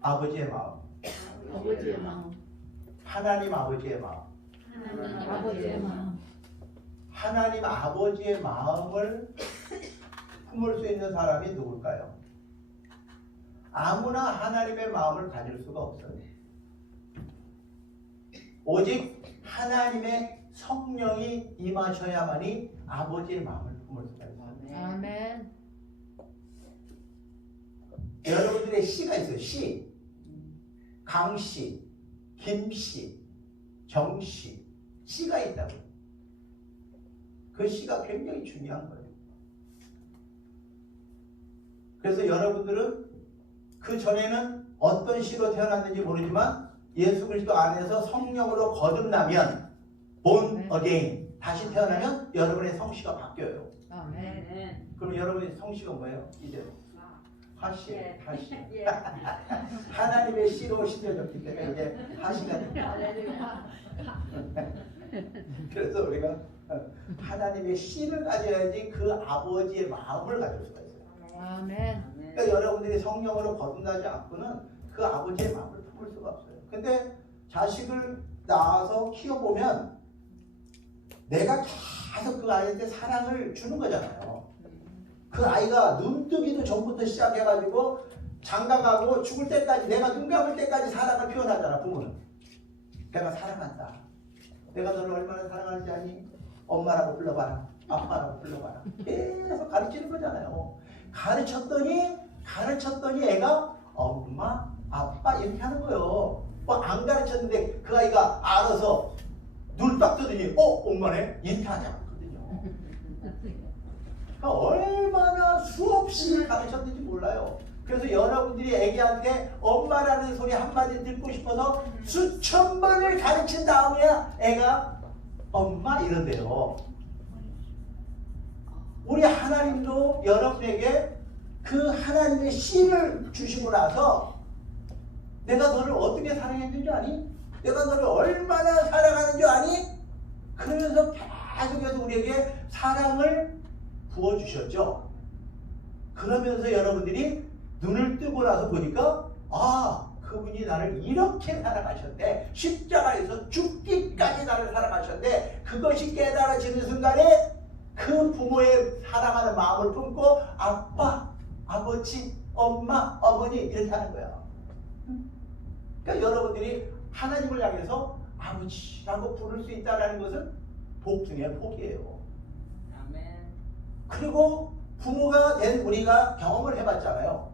아버지의 마음, 아버지의 마음, 하나님 아버지의 마음. 아버지의 마음, 하나님 아버지의 마음을 품을 수 있는 사람이 누굴까요? 아무나 하나님의 마음을 가질 수가 없어요. 오직 하나님의 성령이 임하셔야만이 아버지의 마음을 품을 수가 있어요. 아멘. 여러분들의 시가 있어요. 시. 강시, 김시, 정시. 시가 있다고. 그 시가 굉장히 중요한 거예요. 그래서 여러분들은 그 전에는 어떤 시로 태어났는지 모르지만 예수 그리스도 안에서 성령으로 거듭나면 born again, 다시 태어나면 여러분의 성씨가 바뀌어요. 아멘. 그럼 여러분의 성씨가 뭐예요? 이제 하시, 하시. 예. 하나님의 씨로 심겨졌기 때문에 이제 하시가 됩니다. 그래서 우리가 하나님의 씨를 가져야지 그 아버지의 마음을 가질 수가 있어요. 아멘. 그러니까 여러분들이 성령으로 거듭나지 않고는 그 아버지의 마음을 품을 수가 없어요. 근데 자식을 낳아서 키워보면 내가 계속 그 아이한테 사랑을 주는 거잖아요. 그 아이가 눈 뜨기도 전부터 시작해가지고 장가가고 죽을 때까지, 내가 눈 감을 때까지 사랑을 표현하잖아. 부모는 내가 사랑한다, 내가 너를 얼마나 사랑하는지 아니? 엄마라고 불러봐라, 아빠라고 불러봐라. 계속 가르치는 거잖아요. 가르쳤더니 애가 엄마, 아빠 이렇게 하는 거예요. 뭐 안 가르쳤는데 그 아이가 알아서 눈 딱 뜨더니 엄마네? 이렇게 하지 않거든요. 그러니까 얼마나 수없이 가르쳤는지 몰라요. 그래서 여러분들이 애기한테 엄마라는 소리 한마디 듣고 싶어서 수천 번을 가르친 다음에 애가 엄마 이런대요. 우리 하나님도 여러분에게 그 하나님의 씨를 주시고 나서 내가 너를 어떻게 사랑했는 줄 아니? 내가 너를 얼마나 사랑하는 줄 아니? 그러면서 계속해서 우리에게 사랑을 부어주셨죠. 그러면서 여러분들이 눈을 뜨고 나서 보니까 그분이 나를 이렇게 사랑하셨대. 십자가에서 죽기까지 나를 사랑하셨대. 그것이 깨달아지는 순간에 그 부모의 사랑하는 마음을 품고 아빠, 아버지, 엄마, 어머니 이렇게 하는 거야. 그러니까 여러분들이 하나님을 향해서 아버지라고 부를 수 있다는 것은 복 중에 복이에요. 아멘. 그리고 부모가 된 우리가 경험을 해봤잖아요.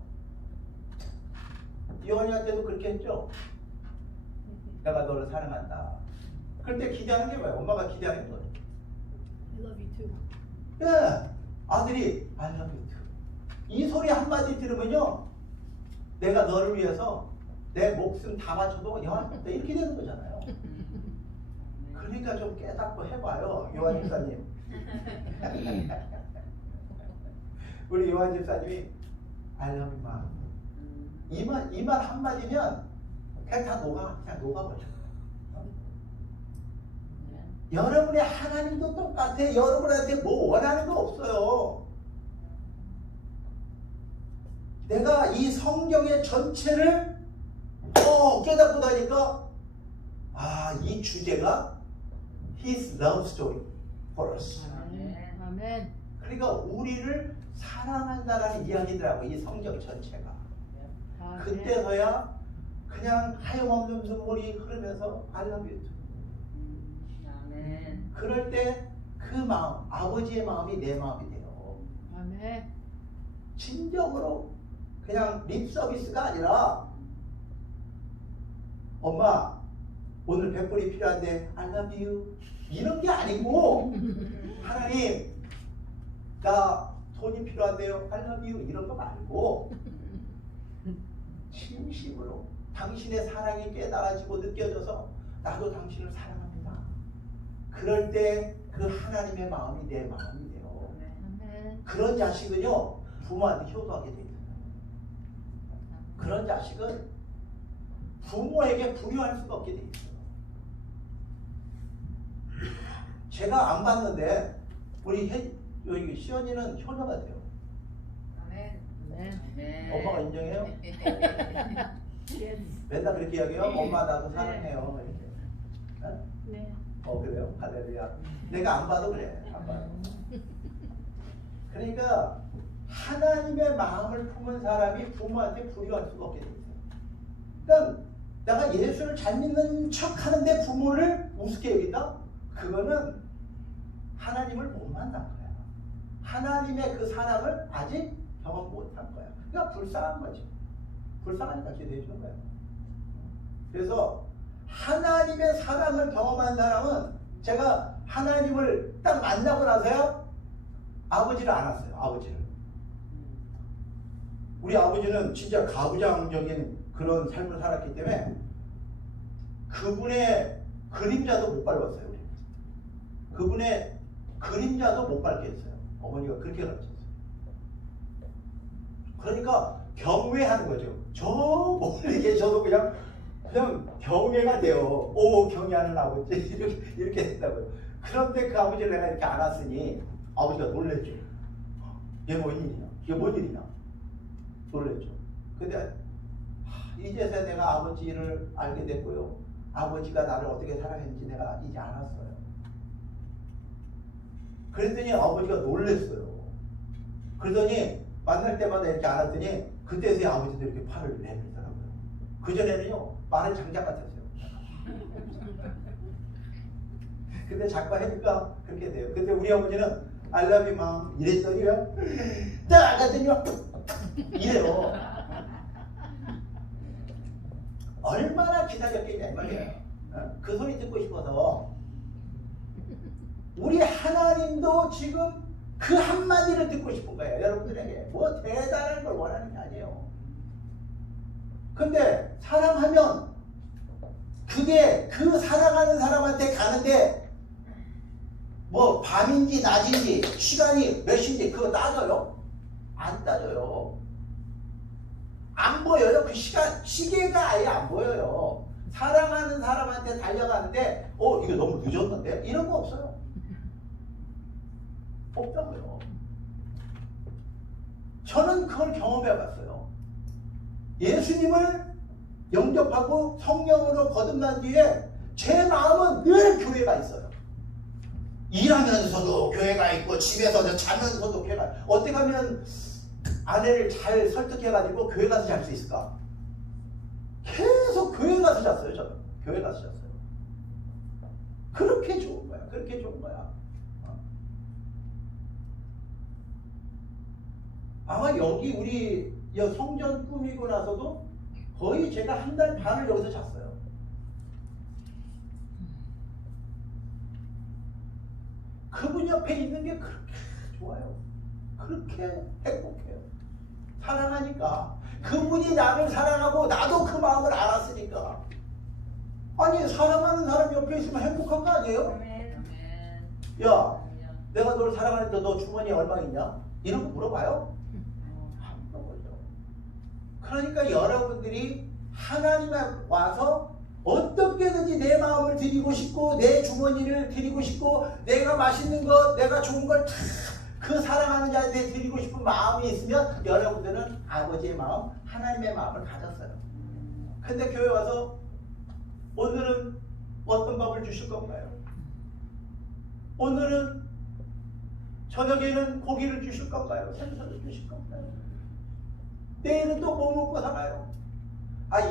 요한이한테도 그렇게 했죠. 내가 너를 사랑한다. 그럴 때 기대하는 게 뭐예요? 엄마가 기대하는 거예요. I love you too. 예, 아들이 I love you too. 이 소리 한마디 들으면요, 내가 너를 위해서 내 목숨 다 바쳐도 요한한테 이렇게 되는 거잖아요. 그러니까 좀 깨닫고 해봐요, 요한 집사님. 우리 요한 집사님이 I love you mom. 이 말 한마디면 그냥 다 녹아버려. 여러분의 하나님도 똑같아. 여러분한테 뭐 원하는 거 없어요. 내가 이 성경의 전체를 깨닫고 나니까 이 주제가 His love story for us. 아멘. 그러니까 우리를 사랑한다라는 이야기더라고, 이 성경 전체가. 아멘. 그때서야 그냥 하염없는 눈물이 흐르면서 I love you too. 아멘. 그럴 때 그 마음, 아버지의 마음이 내 마음이 돼요. 아멘. 진정으로 그냥 립 서비스가 아니라 엄마 오늘 100불이 필요한데 I love you 이런 게 아니고 하나님 나 돈이 필요한데요 I love you 이런 거 말고 진심으로 당신의 사랑이 깨달아지고 느껴져서 나도 당신을 사랑합니다. 그럴 때 그 하나님의 마음이 내 마음이 돼요. 아멘. 그런 자식은요 부모한테 효도하게 돼 있어요. 그런 자식은 부모에게 불효할 수가 없게 돼 있어요. 제가 안 봤는데 우리 여기 시연이는 효녀가 돼요. 아멘. 아멘. 아멘. 엄마가 인정해요? 맨날 그렇게 이야기해요. 엄마 나도 사랑해요. 이렇게. 어? 네. 그래요? 할렐루야. 내가 안 봐도 그래. 안 봐도. 그러니까 하나님의 마음을 품은 사람이 부모한테 불효할 수가 없게 돼 있어요. 그러니까 내가 예수를 잘 믿는 척 하는데 부모를 우습게 여긴다? 그거는 하나님을 못 만난 거야. 하나님의 그 사랑을 아직 경험 못한 거야. 그러니까 불쌍한 거지. 불쌍하니까 그렇게 내주는 거야. 그래서 하나님의 사랑을 경험한 사람은 제가 하나님을 딱 만나고 나서야 아버지를 안았어요. 아버지를. 우리 아버지는 진짜 가부장적인 그런 삶을 살았기 때문에 그분의 그림자도 못 밟았어요. 우리. 그분의 그림자도 못 밟게 했어요. 어머니가 그렇게 가르쳤어요. 그러니까 경외하는 거죠. 저 멀리 계셔도 그냥 경외가 돼요. 오, 경외하는 아버지. 이렇게 됐다고요. 그런데 그 아버지를 내가 이렇게 안았으니 아버지가 놀랬죠. 얘 뭔 일이냐? 이게 뭔 일이냐? 놀랬죠. 근데 이제서 내가 아버지를 알게 됐고요. 아버지가 나를 어떻게 사랑했는지 내가 이제 알았어요. 그랬더니 아버지가 놀랬어요. 그러더니 만날 때마다 이렇게 안았더니 그때서야 아버지도 이렇게 팔을 내밀더라고요. 그전에는요, 말은 장작 같았어요. 근데 자꾸 하니까 그렇게 돼요. 근데 우리 아버지는 I love you mom 이랬더니요, 딱 갔더니요, 이래요. 얼마나 기다렸겠냐 이 말이에요. 그 소리 듣고 싶어서 우리 하나님도 지금 그 한마디를 듣고 싶은 거예요. 여러분들에게 뭐 대단한 걸 원하는 게 아니에요. 근데 사랑하면 그게 그 사랑하는 사람한테 가는데 뭐 밤인지 낮인지 시간이 몇 시인지 그거 따져요? 안 따져요. 안 보여요. 그 시계가 아예 안 보여요. 사랑하는 사람한테 달려가는데 이거 너무 늦었는데? 이런 거 없어요. 없다고요. 저는 그걸 경험해 봤어요. 예수님을 영접하고 성령으로 거듭난 뒤에 제 마음은 늘 교회가 있어요. 일하면서도 교회가 있고 집에서 자면서도 교회가 있고. 어떻게 하면 아내를 잘 설득해가지고 교회 가서 잘 수 있을까? 계속 교회 가서 잤어요. 저는 교회 가서 잤어요. 그렇게 좋은 거야. 그렇게 좋은 거야. 아마 여기 우리 성전 꾸미고 나서도 거의 제가 한 달 반을 여기서 잤어요. 그분 옆에 있는 게 그렇게 좋아요. 그렇게 행복해요. 사랑하니까. 그분이 나를 사랑하고 나도 그 마음을 알았으니까. 아니 사랑하는 사람 옆에 있으면 행복한 거 아니에요? 아멘. 야, 내가 너를 사랑하는데 너 주머니에 얼마 있냐? 이런 거 물어봐요? 안 물어보죠. 그러니까 여러분들이 하나님에 와서 어떻게든지 내 마음을 드리고 싶고 내 주머니를 드리고 싶고 내가 맛있는 것, 내가 좋은 걸 다 그 사랑하는 자한테 드리고 싶은 마음이 있으면 여러분들은 아버지의 마음, 하나님의 마음을 가졌어요. 근데 교회 와서 오늘은 어떤 밥을 주실 건가요? 오늘은 저녁에는 고기를 주실 건가요? 생선을 주실 건가요? 내일은 또 뭐 먹고 살아요?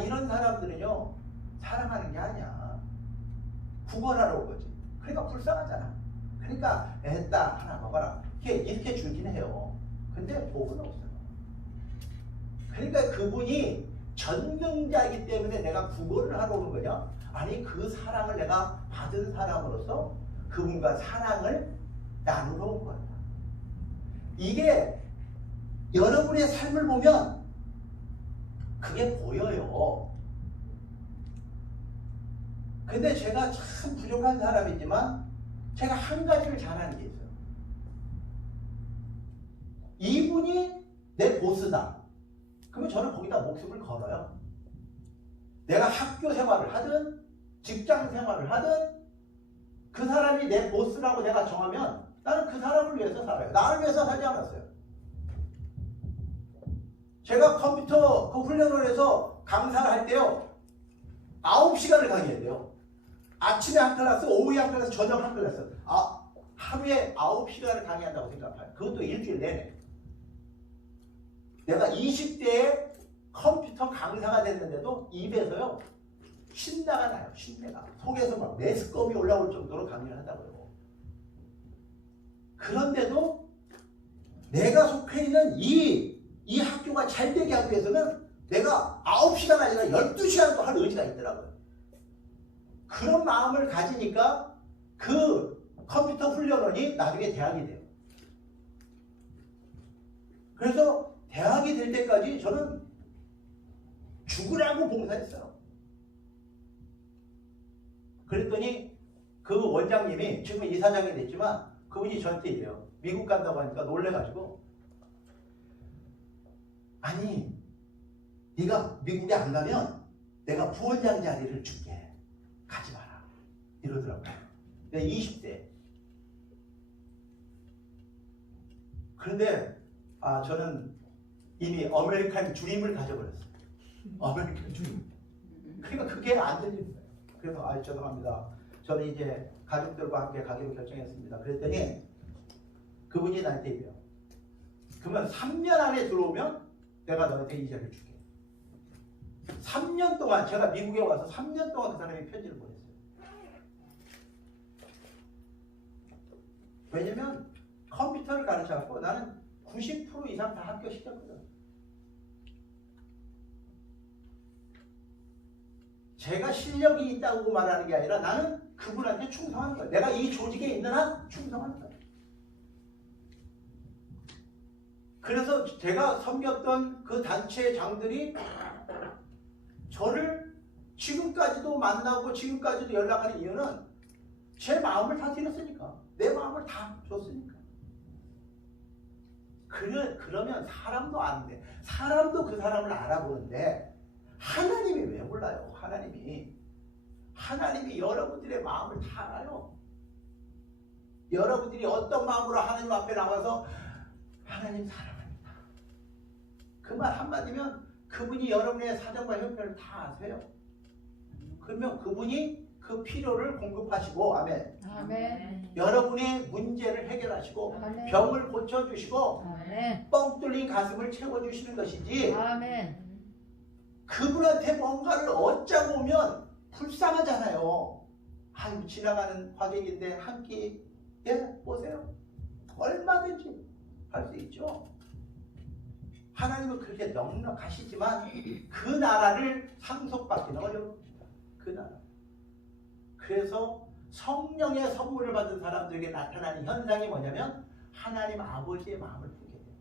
이런 사람들은요 사랑하는 게 아니야. 구걸하러 온 거지. 그러니까 불쌍하잖아. 그러니까 애따 하나 먹어라. 이렇게 주긴 해요. 근데 복은 없어요. 그러니까 그분이 전능자이기 때문에 내가 구걸을 하러 오는 거냐? 아니 그 사랑을 내가 받은 사람으로서 그분과 사랑을 나누러 온 거야. 이게 여러분의 삶을 보면 그게 보여요. 근데 제가 참 부족한 사람이지만 제가 한 가지를 잘하는 게 있어요. 이분이 내 보스다. 그러면 저는 거기다 목숨을 걸어요. 내가 학교 생활을 하든 직장 생활을 하든 그 사람이 내 보스라고 내가 정하면 나는 그 사람을 위해서 살아요. 나를 위해서 살지 않았어요. 제가 컴퓨터 그 훈련을 해서 강사를 할 때요. 9시간을 강의해야 돼요. 아침에 한 클래스, 오후에 한 클래스, 저녁 한 클래스. 하루에 9시간을 강의한다고 생각해요. 그것도 일주일 내내. 내가 20대에 컴퓨터 강사가 됐는데도 입에서요 신나가 나요. 신내가 속에서 막 메스꺼움이 올라올 정도로 강의를 한다고요. 그런데도 내가 속해 있는 이 학교가 잘 되게 하기 위해서는 내가 9시간 아니라 12시간도 할 의지가 있더라고요. 그런 마음을 가지니까 그 컴퓨터 훈련원이 나중에 대학이 돼요. 그래서 대학이 될 때까지 저는 죽으라고 봉사했어요. 그랬더니 그 원장님이 지금 이사장이 됐지만 그분이 저한테 이래요. 미국 간다고 하니까 놀래가지고 아니 네가 미국에 안 가면 내가 부원장 자리를 줄게. 가지 마라. 이러더라고요. 내가 20대. 그런데 저는 이미 아메리칸 주임을 가져버렸어요. 아메리칸 주임. 그러니까 그게 안 들리는 거예요. 그래서 죄송합니다. 저는 이제 가족들과 함께 가기로 결정했습니다. 그랬더니 그분이 나한테 이래요. 그러면 3년 안에 들어오면 내가 너한테 이 자리를 줄게. 3년 동안 제가 미국에 와서 3년 동안 그 사람이 편지를 보냈어요. 왜냐면 컴퓨터를 가르쳐갖고 나는 90% 이상 다 합격시켰거든. 제가 실력이 있다고 말하는 게 아니라 나는 그분한테 충성하는 거야. 내가 이 조직에 있는 한 충성하는 거야. 그래서 제가 섬겼던 그 단체 장들이 저를 지금까지도 만나고 지금까지도 연락하는 이유는 제 마음을 다 드렸으니까. 내 마음을 다 줬으니까. 그러면 사람도 아는데 사람도 그 사람을 알아보는데 하나님이 왜 몰라요? 하나님이 여러분들의 마음을 다 알아요. 여러분들이 어떤 마음으로 하나님 앞에 나와서 하나님 사랑합니다. 그 말 한마디면 그분이 여러분의 사정과 형편을 다 아세요. 그러면 그분이 그 필요를 공급하시고 아멘. 아멘. 여러분의 문제를 해결하시고 아멘. 병을 고쳐주시고 아멘. 뻥 뚫린 가슴을 채워주시는 것이지 아멘. 그분한테 뭔가를 얻자고 오면 불쌍하잖아요. 아이고 지나가는 화객인데 한 끼 보세요. 얼마든지 할 수 있죠. 하나님은 그렇게 넉넉하시지만 그 나라를 상속받기는 어려웁니다. 그 나라. 그래서 성령의 선물을 받은 사람들에게 나타나는 현상이 뭐냐면 하나님 아버지의 마음을 품게 돼요.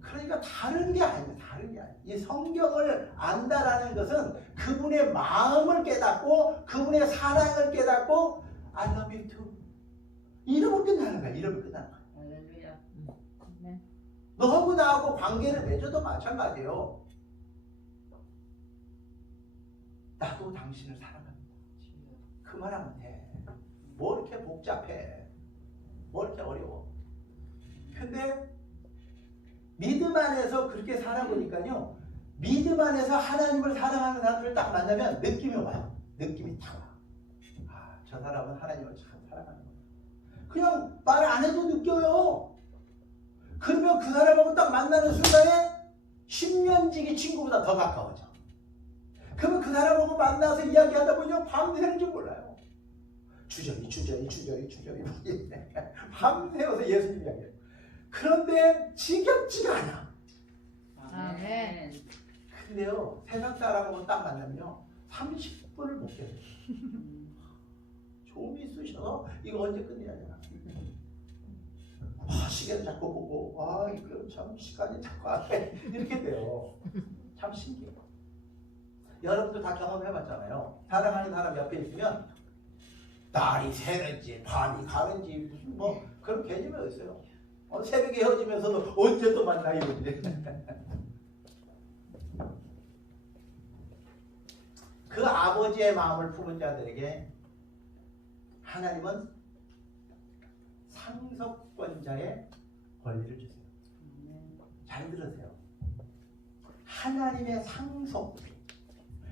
그러니까 다른 게 아니에요. 이 성경을 안다라는 것은 그분의 마음을 깨닫고 그분의 사랑을 깨닫고 I love you too. 이러면 끝나는 거야. 할렐루야. 아멘. 너하고 나하고 관계를 맺어도 마찬가지예요. 나도 당신을 사랑합니다. 그 말하면 돼. 뭐 이렇게 복잡해. 뭐 이렇게 어려워. 근데 믿음 안에서 그렇게 살아보니까요. 믿음 안에서 하나님을 사랑하는 사람들을 딱 만나면 느낌이 와요. 느낌이 딱 와. 저 사람은 하나님을 참 사랑하는 거야. 그냥 말 안 해도 느껴요. 그러면 그 사람하고 딱 만나는 순간에 10년지기 친구보다 더 가까워져. 그러면 그 사람하고 만나서 이야기하다 보면 밤새는 줄 몰라요. 주저리 밤새워서 예수님 이야기해요. 그런데 지겹지가 않아. 아멘. 근데요 세상 사람하고 딱 만나면요 30분을 못 견뎌요. 좀이 쑤셔서 이거 언제 끝내야 되나. 시계를 자꾸 보고 이거 참 시간이 자꾸 안 돼. 이렇게 돼요. 참 신기해요. 여러분들 다 경험해봤잖아요. 사랑하는 사람 옆에 있으면 날이 새는지 밤이 가는지 무슨 뭐 그런 개념이 어딨어요. 새벽에 헤어지면서도 언제 또 만나 이러는데. 그 아버지의 마음을 품은 자들에게 하나님은 상속권자의 권리를 주세요. 잘 들으세요. 하나님의 상속,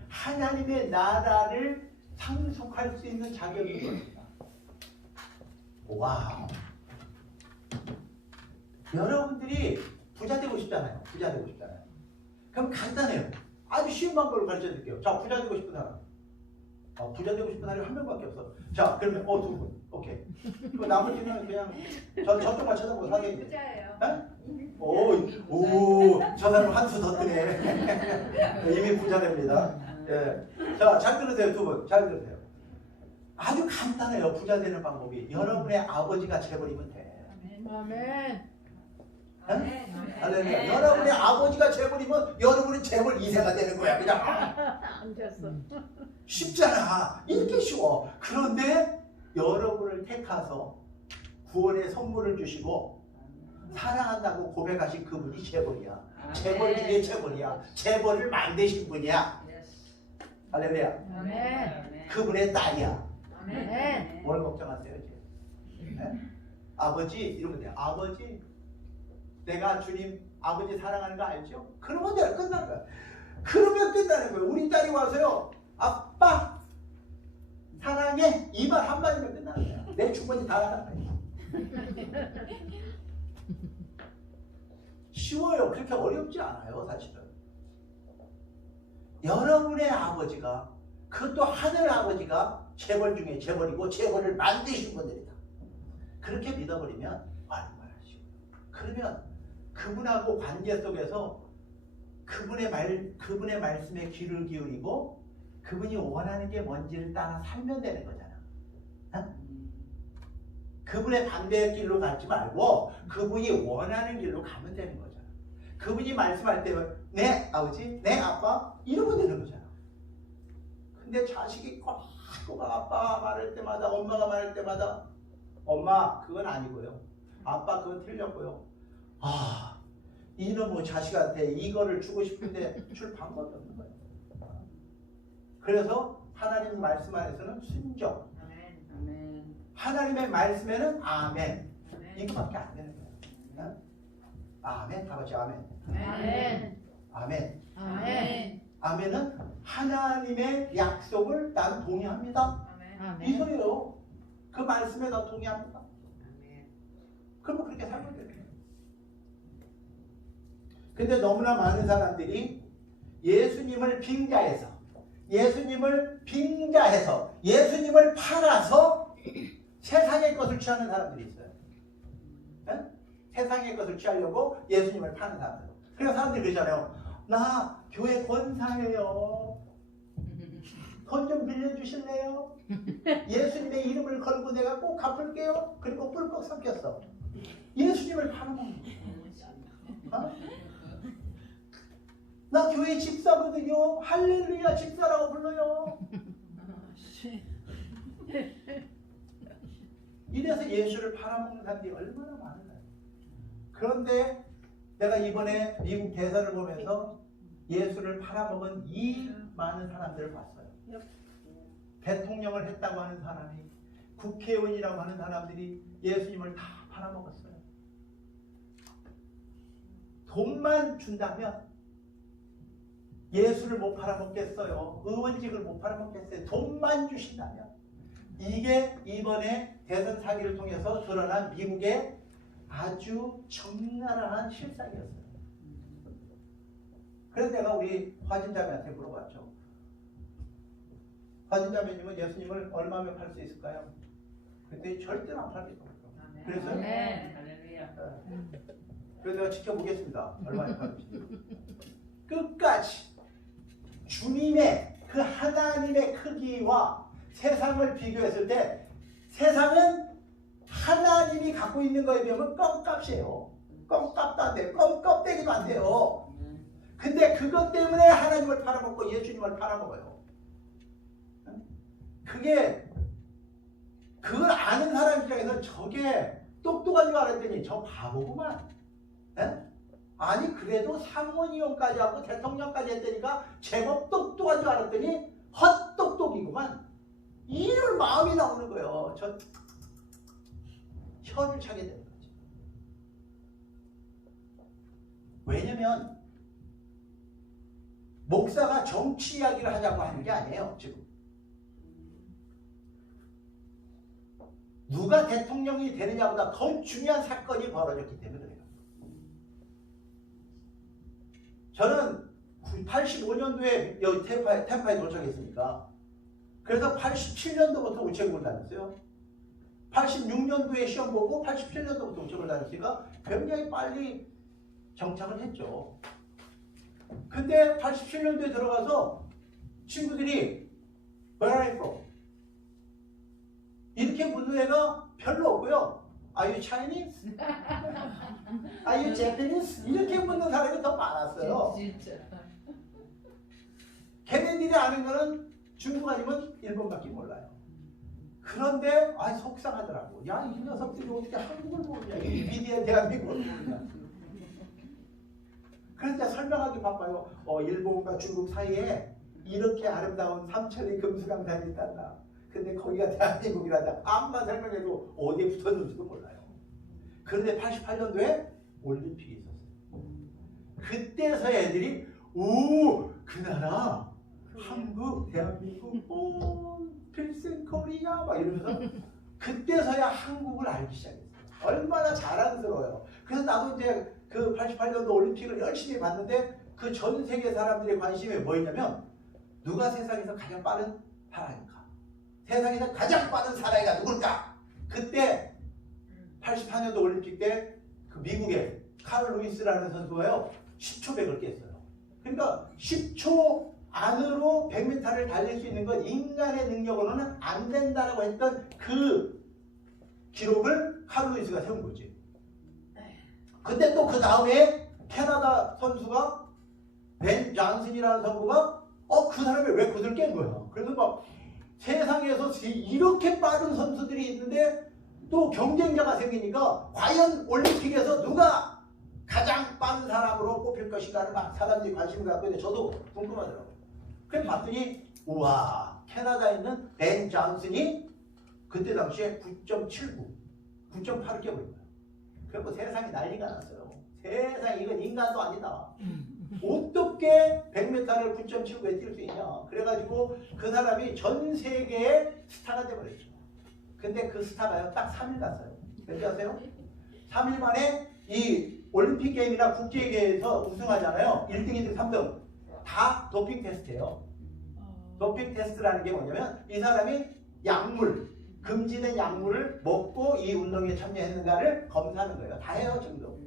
하나님의 나라를 상속할 수 있는 자격이 있습니다. 와우. 여러분들이 부자 되고 싶잖아요. 부자 되고 싶잖아요. 그럼 간단해요. 아주 쉬운 방법을 가르쳐 드릴게요. 자, 부자 되고 싶은 사람. 부자 되고 싶은 사람이 한 명밖에 없어. 자, 그러면 두 분. 오케이. 그 나머지는 그냥 저쪽만 쳐다보고 사게. 부자예요. 저 사람 한 수 더 뜨네. 이미 부자 됩니다. 예. 자, 잘 들으세요, 두 분. 잘 들으세요. 아주 간단해요. 부자 되는 방법이. 여러분의 아버지가 재벌이면 돼. 아멘. 할렐루야. 여러분의 아버지가 재벌이면 여러분은 재벌 2세가 되는 거야. 그냥 안 됐어. 쉽잖아. 이렇게 쉬워. 그런데 여러분을 택하서 구원의 선물을 주시고 사랑한다고 고백하신 그분이 재벌이야. 재벌 중에 재벌이야. 재벌을 만드신 분이야. 할렐루야. 아멘. 그분의 딸이야. 아멘. 뭘 걱정하세요 이제? 네? 아버지 이러면 돼요. 아버지, 내가 주님 아버지 사랑하는 거 알죠? 그러면 내가 끝나는 거야. 그러면 끝나는 거예요. 우리 딸이 와서요, 아빠 사랑해, 이 말 한마디면 끝나는 거야. 내 주머니 다 하는 거야. 쉬워요. 그렇게 어렵지 않아요 사실은. 여러분의 아버지가, 그것도 하늘 아버지가 재벌 중에 재벌이고 재벌을 만드신 분들이다. 그렇게 믿어버리면 얼마나 쉬워요. 그러면 그분하고 관계 속에서 그분의 말씀에 귀를 기울이고 그분이 원하는 게 뭔지를 따라 살면 되는 거잖아. 어? 그분의 반대의 길로 가지 말고 그분이 원하는 길로 가면 되는 거잖아. 그분이 말씀할 때는 네 아버지, 네 아빠 이러면 되는 거잖아. 근데 자식이 꼭 아빠가 말할 때마다, 엄마가 말할 때마다 엄마 그건 아니고요, 아빠 그건 틀렸고요, 이놈의 자식한테 이거를 주고 싶은데 줄 방법이 없는 거예요. 그래서 하나님 말씀 안에서는 순종, 아멘. 하나님의 말씀에는 아멘, 이거밖에 안 되는 거예요. 아멘. 다 같이 아멘. 아멘. 아멘. 아멘. 아멘은 하나님의 약속을 난 동의합니다. 이 아멘. 소리예요. 그 말씀에 난 동의합니다. 그러면 그렇게 살면 돼요. 근데 너무나 많은 사람들이 예수님을 빙자해서, 예수님을 팔아서 세상의 것을 취하는 사람들이 있어요. 네? 세상의 것을 취하려고 예수님을 파는 사람들. 그래서 사람들이 그러잖아요. 나 교회 권사예요. 돈 좀 빌려주실래요? 예수님의 이름을 걸고 내가 꼭 갚을게요. 그리고 뿔꺽 삼켰어. 예수님을 팔아먹는 거예요. 나 교회 집사거든요. 할렐루야 집사라고 불러요. 이래서 예수를 팔아먹는 사람들이 얼마나 많은가요? 그런데 내가 이번에 미국 대선을 보면서 예수를 팔아먹은 이 많은 사람들을 봤어요. 대통령을 했다고 하는 사람이, 국회의원이라고 하는 사람들이 예수님을 다 팔아먹었어요. 돈만 준다면 예수를 못 팔아먹겠어요. 의원직을 못 팔아먹겠어요. 돈만 주신다면. 이게 이번에 대선 사기를 통해서 드러난 미국의 아주 적나라한 실상이었어요. 그래서 내가 우리 화진자매한테 물어봤죠. 화진자매님은 예수님을 얼마면 팔 수 있을까요? 그랬더니 절대로 안 팔겠다고. 그래서 그래서 내가 지켜보겠습니다. 얼마에 팔지. 끝까지 주님의 그 하나님의 크기와 세상을 비교했을 때 세상은 하나님이 갖고 있는 거에 비하면 껌값이에요. 껌값도 안 돼요. 껌껍데기도 안 돼요. 근데 그것 때문에 하나님을 팔아먹고 예수님을 팔아먹어요. 그걸 아는 사람 입장에서 저게 똑똑한 줄 알았더니 저 바보구만. 에? 아니 그래도 상원의원까지 하고 대통령까지 했다니까 제법 똑똑한 줄 알았더니 헛똑똑이구만. 이럴 마음이 나오는 거예요. 저 혀를 차게 되는 거죠. 왜냐면 목사가 정치 이야기를 하자고 하는 게 아니에요. 지금 누가 대통령이 되느냐보다 더 중요한 사건이 벌어졌기 때문에 그래요. 저는 85년도에 여기 템파에 도착했으니까 그래서 87년도부터 우체국을 다녔어요. 86년도에 시험 보고 87년도부터 우체국을 다녔으니까 굉장히 빨리 정착을 했죠. 근데 87년도에 들어가서 친구들이 Where are you from? 이렇게 묻는 애가 별로 없고요. Are you Chinese? Are you Japanese? 이렇게 묻는 사람이 더 많았어요. 진짜. 걔네들이 아는 거는 중국 아니면 일본밖에 몰라요. 그런데 속상하더라고. 야, 이 녀석들이 어떻게 한국을 모르냐. 이 위대한 대한민국을 모르냐. 그래서 제가 설명하기 바빠요. 일본과 중국 사이에 이렇게 아름다운 삼천리 금수강산이 있단다. 근데 거기가 대한민국이란다. 암만 설명해도 어디에 붙었는지도 몰라요. 그런데 88년도에 올림픽이 있었어요. 그때서 애들이 그 나라 한국, 대한민국, 필승 코리아 막 이러면서 그때서야 한국을 알기 시작했어요. 얼마나 자랑스러워요. 그래서 나도 이제 그 88년도 올림픽을 열심히 봤는데 그 전 세계 사람들의 관심이 뭐였냐면 누가 세상에서 가장 빠른 사람인가? 세상에서 가장 빠른 사람이가 누굴까? 그때 84년도 올림픽 때 그 미국의 카를 루이스라는 선수가요 10초 100을 깼어요. 그러니까 10초 안으로 100m를 달릴 수 있는 건 인간의 능력으로는 안 된다라고 했던 그 기록을 카를 루이스가 세운 거지. 근데 또 그 다음에 캐나다 선수가 벤 존슨이라는 선수가 그 사람이 왜 그들 깬 거야. 그래서 막 세상에서 이렇게 빠른 선수들이 있는데 또 경쟁자가 생기니까 과연 올림픽에서 누가 가장 빠른 사람으로 뽑힐 것인가를 막 사람들이 관심을 갖고 있는데 저도 궁금하더라고요. 그래서 봤더니 우와, 캐나다에 있는 벤 존슨이 그때 당시에 9.79, 9.8을 깨버린 거예요. 그래서 세상이 난리가 났어요. 세상 이건 인간도 아니다. 어떻게 100m를 9.79에 뛸 수 있냐. 그래가지고 그 사람이 전 세계의 스타가 돼버렸죠. 근데 그 스타가요 딱 3일 갔어요. 왠지 아세요? 3일 만에 이 올림픽 게임이나 국제계에서 우승하잖아요. 1등, 2등, 3등 다 도핑 테스트예요. 도핑 테스트라는 게 뭐냐면 이 사람이 약물, 금지된 약물을 먹고 이 운동에 참여했는가를 검사하는 거예요. 다 해요 지금도.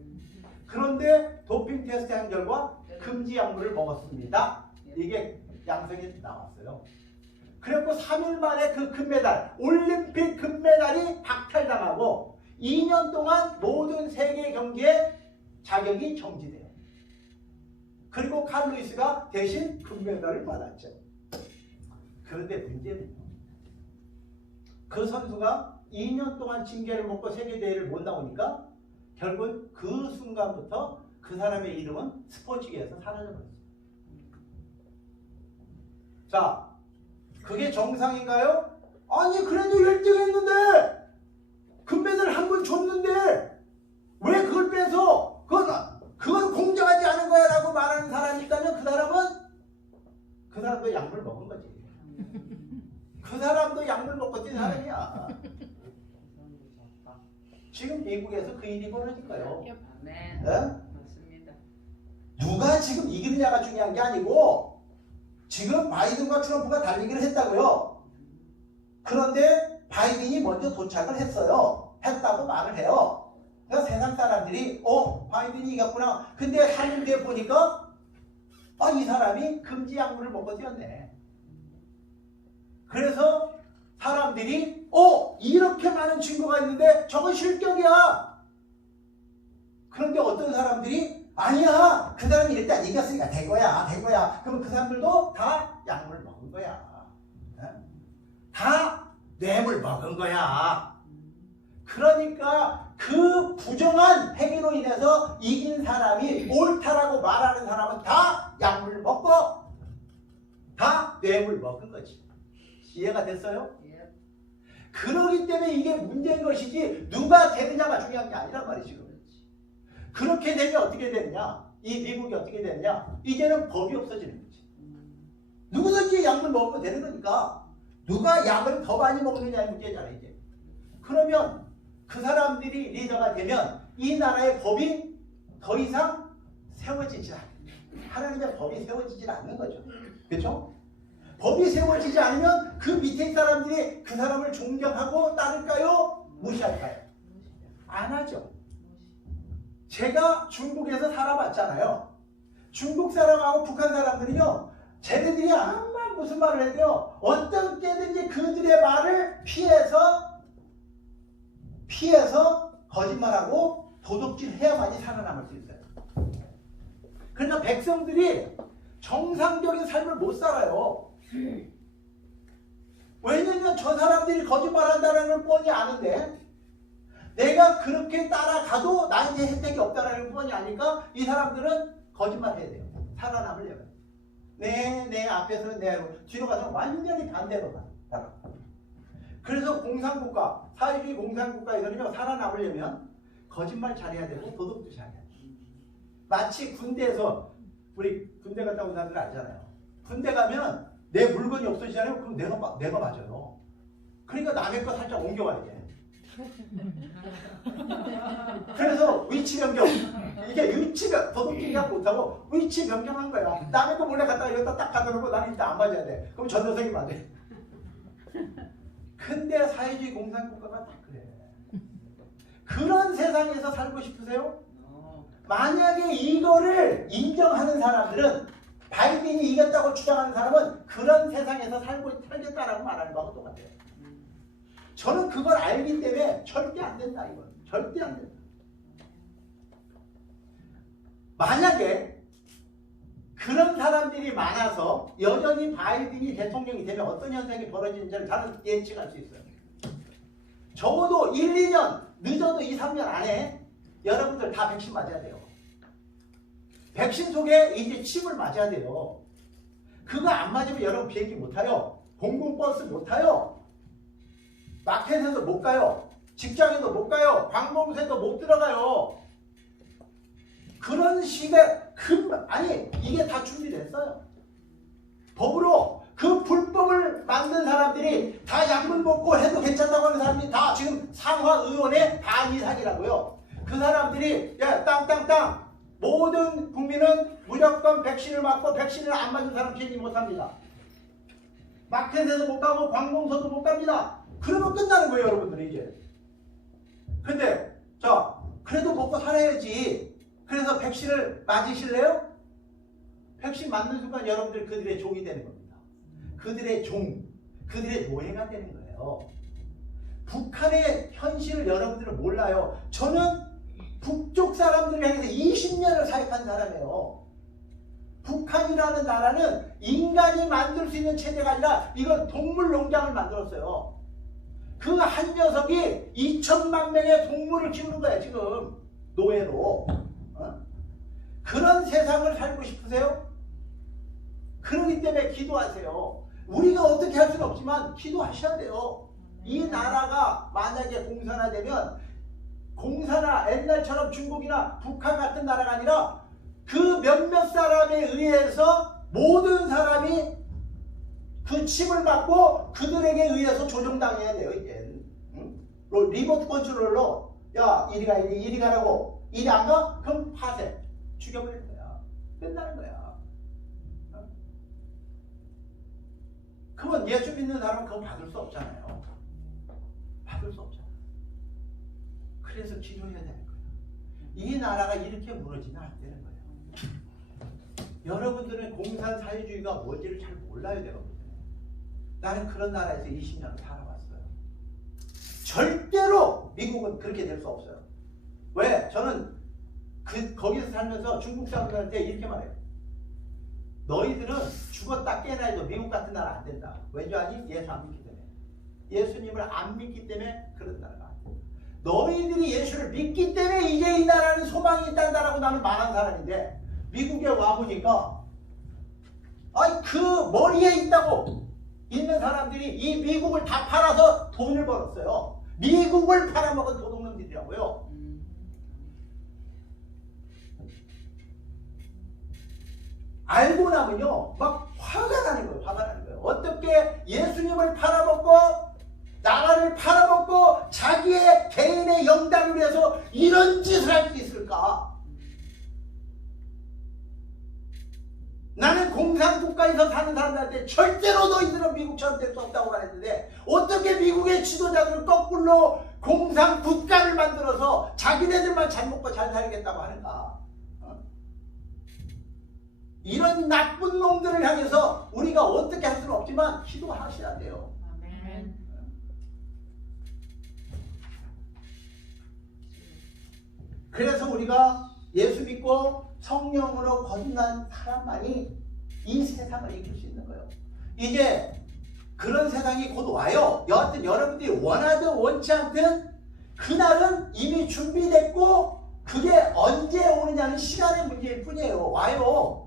그런데 도핑 테스트 한 결과 금지 약물을 먹었습니다. 이게 양성이 나왔어요. 그리고 3일 만에 그 금메달, 올림픽 금메달이 박탈당하고 2년 동안 모든 세계 경기에 자격이 정지돼요. 그리고 칼 루이스가 대신 금메달을 받았죠. 그런데 문제는요. 그 선수가 2년 동안 징계를 먹고 세계대회를 못 나오니까 결국 그 순간부터 그 사람의 이름은 스포츠계에서 사라져버렸어요. 자, 그게 정상인가요? 아니 그래도 1등 했는데 금메달 한 번 줬는데 왜 그걸 빼서 그건 공정하지 않은 거야 라고 말하는 사람이 있다면 그 사람도 약물 먹은 거지. 그 사람도 약물 먹고 뛴 사람이야. 지금 미국에서 그 일이 벌어질까요? 네. 맞습니다. 누가 지금 이기느냐가 중요한 게 아니고 지금 바이든과 트럼프가 달리기를 했다고요. 그런데 바이든이 먼저 도착을 했어요. 했다고 말을 해요. 그래서 세상 사람들이 바이든이 이겼구나. 근데 3일 뒤에 보니까 이 사람이 금지 약물을 먹고 뛰었네. 그래서 사람들이 이렇게 많은 증거가 있는데 저건 실격이야. 그런데 어떤 사람들이 아니야, 그 사람이 일단 이겼으니까 된 거야. 그럼 그 사람들도 다 약물 먹은 거야. 다 뇌물 먹은 거야. 그러니까 그 부정한 행위로 인해서 이긴 사람이 옳다라고 말하는 사람은 다 약물 먹고 다 뇌물 먹은 거지. 이해가 됐어요? 예. 그러기 때문에 이게 문제인 것이지 누가 되느냐가 중요한 게 아니란 말이지. 그렇게 되면 어떻게 되느냐? 이 미국이 어떻게 되느냐? 이제는 법이 없어지는 거지. 누구든지 약을 먹으면 되는 거니까 누가 약을 더 많이 먹느냐의 문제잖아요. 이제. 그러면 그 사람들이 리더가 되면 이 나라의 법이 더 이상 세워지지 않아요. 하나님의 법이 세워지지 않는 거죠. 그렇죠? 법이 세워지지 않으면 그 밑에 사람들이 그 사람을 존경하고 따를까요? 무시할까요? 안 하죠. 제가 중국에서 살아봤잖아요. 중국 사람하고 북한 사람들은요, 쟤네들이 아무만 무슨 말을 해도요, 어떤 때든지 그들의 말을 피해서 거짓말하고 도둑질해야만이 살아남을 수 있어요. 그러니까 백성들이 정상적인 삶을 못 살아요. 왜냐면 저 사람들이 거짓말한다는 걸 뻔히 아는데 내가 그렇게 따라가도 나한테 혜택이 없다는 걸 뻔히 아니까 이 사람들은 거짓말해야 돼요. 살아남으려면. 내 앞에서는 뒤로 가서 완전히 반대로 가. 그래서 공산국가, 사회주의 공산국가에서는요, 살아남으려면 거짓말 잘해야 되고 도둑도 잘해야 돼요. 마치 군대에서 우리 군대 갔다 온 사람들 알잖아요. 군대 가면 내 물건이 없어지잖아요. 그럼 내가 맞아요. 그러니까 남의 거 살짝 옮겨와야 돼. 그래서 위치 변경. 이게 위치가 도둑질이야 못하고 위치 변경한 거야. 남의 거 몰래 갖다가 여기다 딱 갖다 놓고 나는 일단 안 맞아야 돼. 그럼 전 녀석이 맞아. 근데 사회주의 공산국가가 다 그래. 그런 세상에서 살고 싶으세요? 만약에 이거를 인정하는 사람들은 바이든이 이겼다고 주장하는 사람은 그런 세상에서 살겠다라고 말하는 거하고 똑같아요. 저는 그걸 알기 때문에 절대 안 된다 이건. 절대 안 된다. 만약에 그런 사람들이 많아서 여전히 바이든이 대통령이 되면 어떤 현상이 벌어지는지를 저는 예측할 수 있어요. 적어도 1, 2년, 늦어도 2, 3년 안에 여러분들 다 백신 맞아야 돼요. 백신 속에 이제 칩을 맞아야 돼요. 그거 안 맞으면 여러분 비행기 못 타요. 공공버스 못 타요. 마켓에도 못 가요. 직장에도 못 가요. 관공서에도 못 들어가요. 그런 식의 아니 이게 다 준비됐어요. 법으로 그 불법을 만든 사람들이 다 약물 먹고 해도 괜찮다고 하는 사람들이 다 지금 상하의원의 반 이상이라고요. 그 사람들이 야 땅땅땅 모든 국민은 무조건 백신을 맞고 백신을 안 맞은 사람 비행기 못 합니다. 마켓에도 못 가고 관공서도 못 갑니다. 그러면 끝나는 거예요 여러분들이 이제. 근데 자 그래도 먹고 살아야지. 그래서 백신을 맞으실래요? 백신 맞는 순간 여러분들 그들의 종이 되는 겁니다. 그들의 종, 그들의 노예가 되는 거예요. 북한의 현실을 여러분들은 몰라요. 저는 북쪽 사람들을 향해서 20년을 사역한 사람이에요. 북한이라는 나라는 인간이 만들 수 있는 체제가 아니라 이건 동물 농장을 만들었어요. 그 한 녀석이 2천만 명의 동물을 키우는 거예요 지금 노예로. 그런 세상을 살고 싶으세요? 그러기 때문에 기도하세요. 우리가 어떻게 할 수는 없지만 기도하셔야 돼요. 이 나라가 만약에 공산화되면 공산화 옛날처럼 중국이나 북한 같은 나라가 아니라 그 몇몇 사람에 의해서 모든 사람이 그 칩을 받고 그들에게 의해서 조종당해야 돼요 이제. 리모트 컨트롤로 야 이리 가 이리 가라고 이리 안 가? 그럼 파쇄 죽여버리는 거야. 끝나는 거야. 그러면 예수 믿는 사람은 그거 받을 수 없잖아요. 받을 수 없잖아. 그래서 기도해야 되는 거예요. 이 나라가 이렇게 무너지면 안 되는 거예요. 여러분들은 공산 사회주의가 뭔지를 잘 몰라요. 여러분들. 나는 그런 나라에서 20년을 살아왔어요. 절대로 미국은 그렇게 될 수 없어요. 왜? 저는 거기서 살면서 중국 사람들한테 이렇게 말해요. 너희들은 죽었다 깨나 해도 미국 같은 나라 안 된다. 왠지 아니? 예수 안 믿기 때문에. 예수님을 안 믿기 때문에 그런 나라가 안 된다. 너희들이 예수를 믿기 때문에 이제 이 나라는 소망이 있단다라고 나는 말한 사람인데 미국에 와보니까 아니 그 머리에 있다고 있는 사람들이 이 미국을 다 팔아서 돈을 벌었어요. 미국을 팔아먹은 도둑놈들이라고요. 알고 나면요 막 화가 나는 거예요. 화가 나는 거예요. 어떻게 예수님을 팔아먹고 나라를 팔아먹고 자기의 개인의 영당을 위해서 이런 짓을 할 수 있을까? 나는 공산국가에서 사는 사람들한테 절대로 너희들은 미국처럼 될 수 없다고 말했는데 어떻게 미국의 지도자들을 거꾸로 공산국가를 만들어서 자기네들만 잘 먹고 잘 살겠다고 하는가? 이런 나쁜 놈들을 향해서 우리가 어떻게 할 수는 없지만 기도하셔야 돼요. 아멘. 그래서 우리가 예수 믿고 성령으로 거듭난 사람만이 이 세상을 이길 수 있는 거예요. 이제 그런 세상이 곧 와요. 여하튼 여러분들이 원하든 원치 않든 그날은 이미 준비됐고 그게 언제 오느냐는 시간의 문제일 뿐이에요. 와요.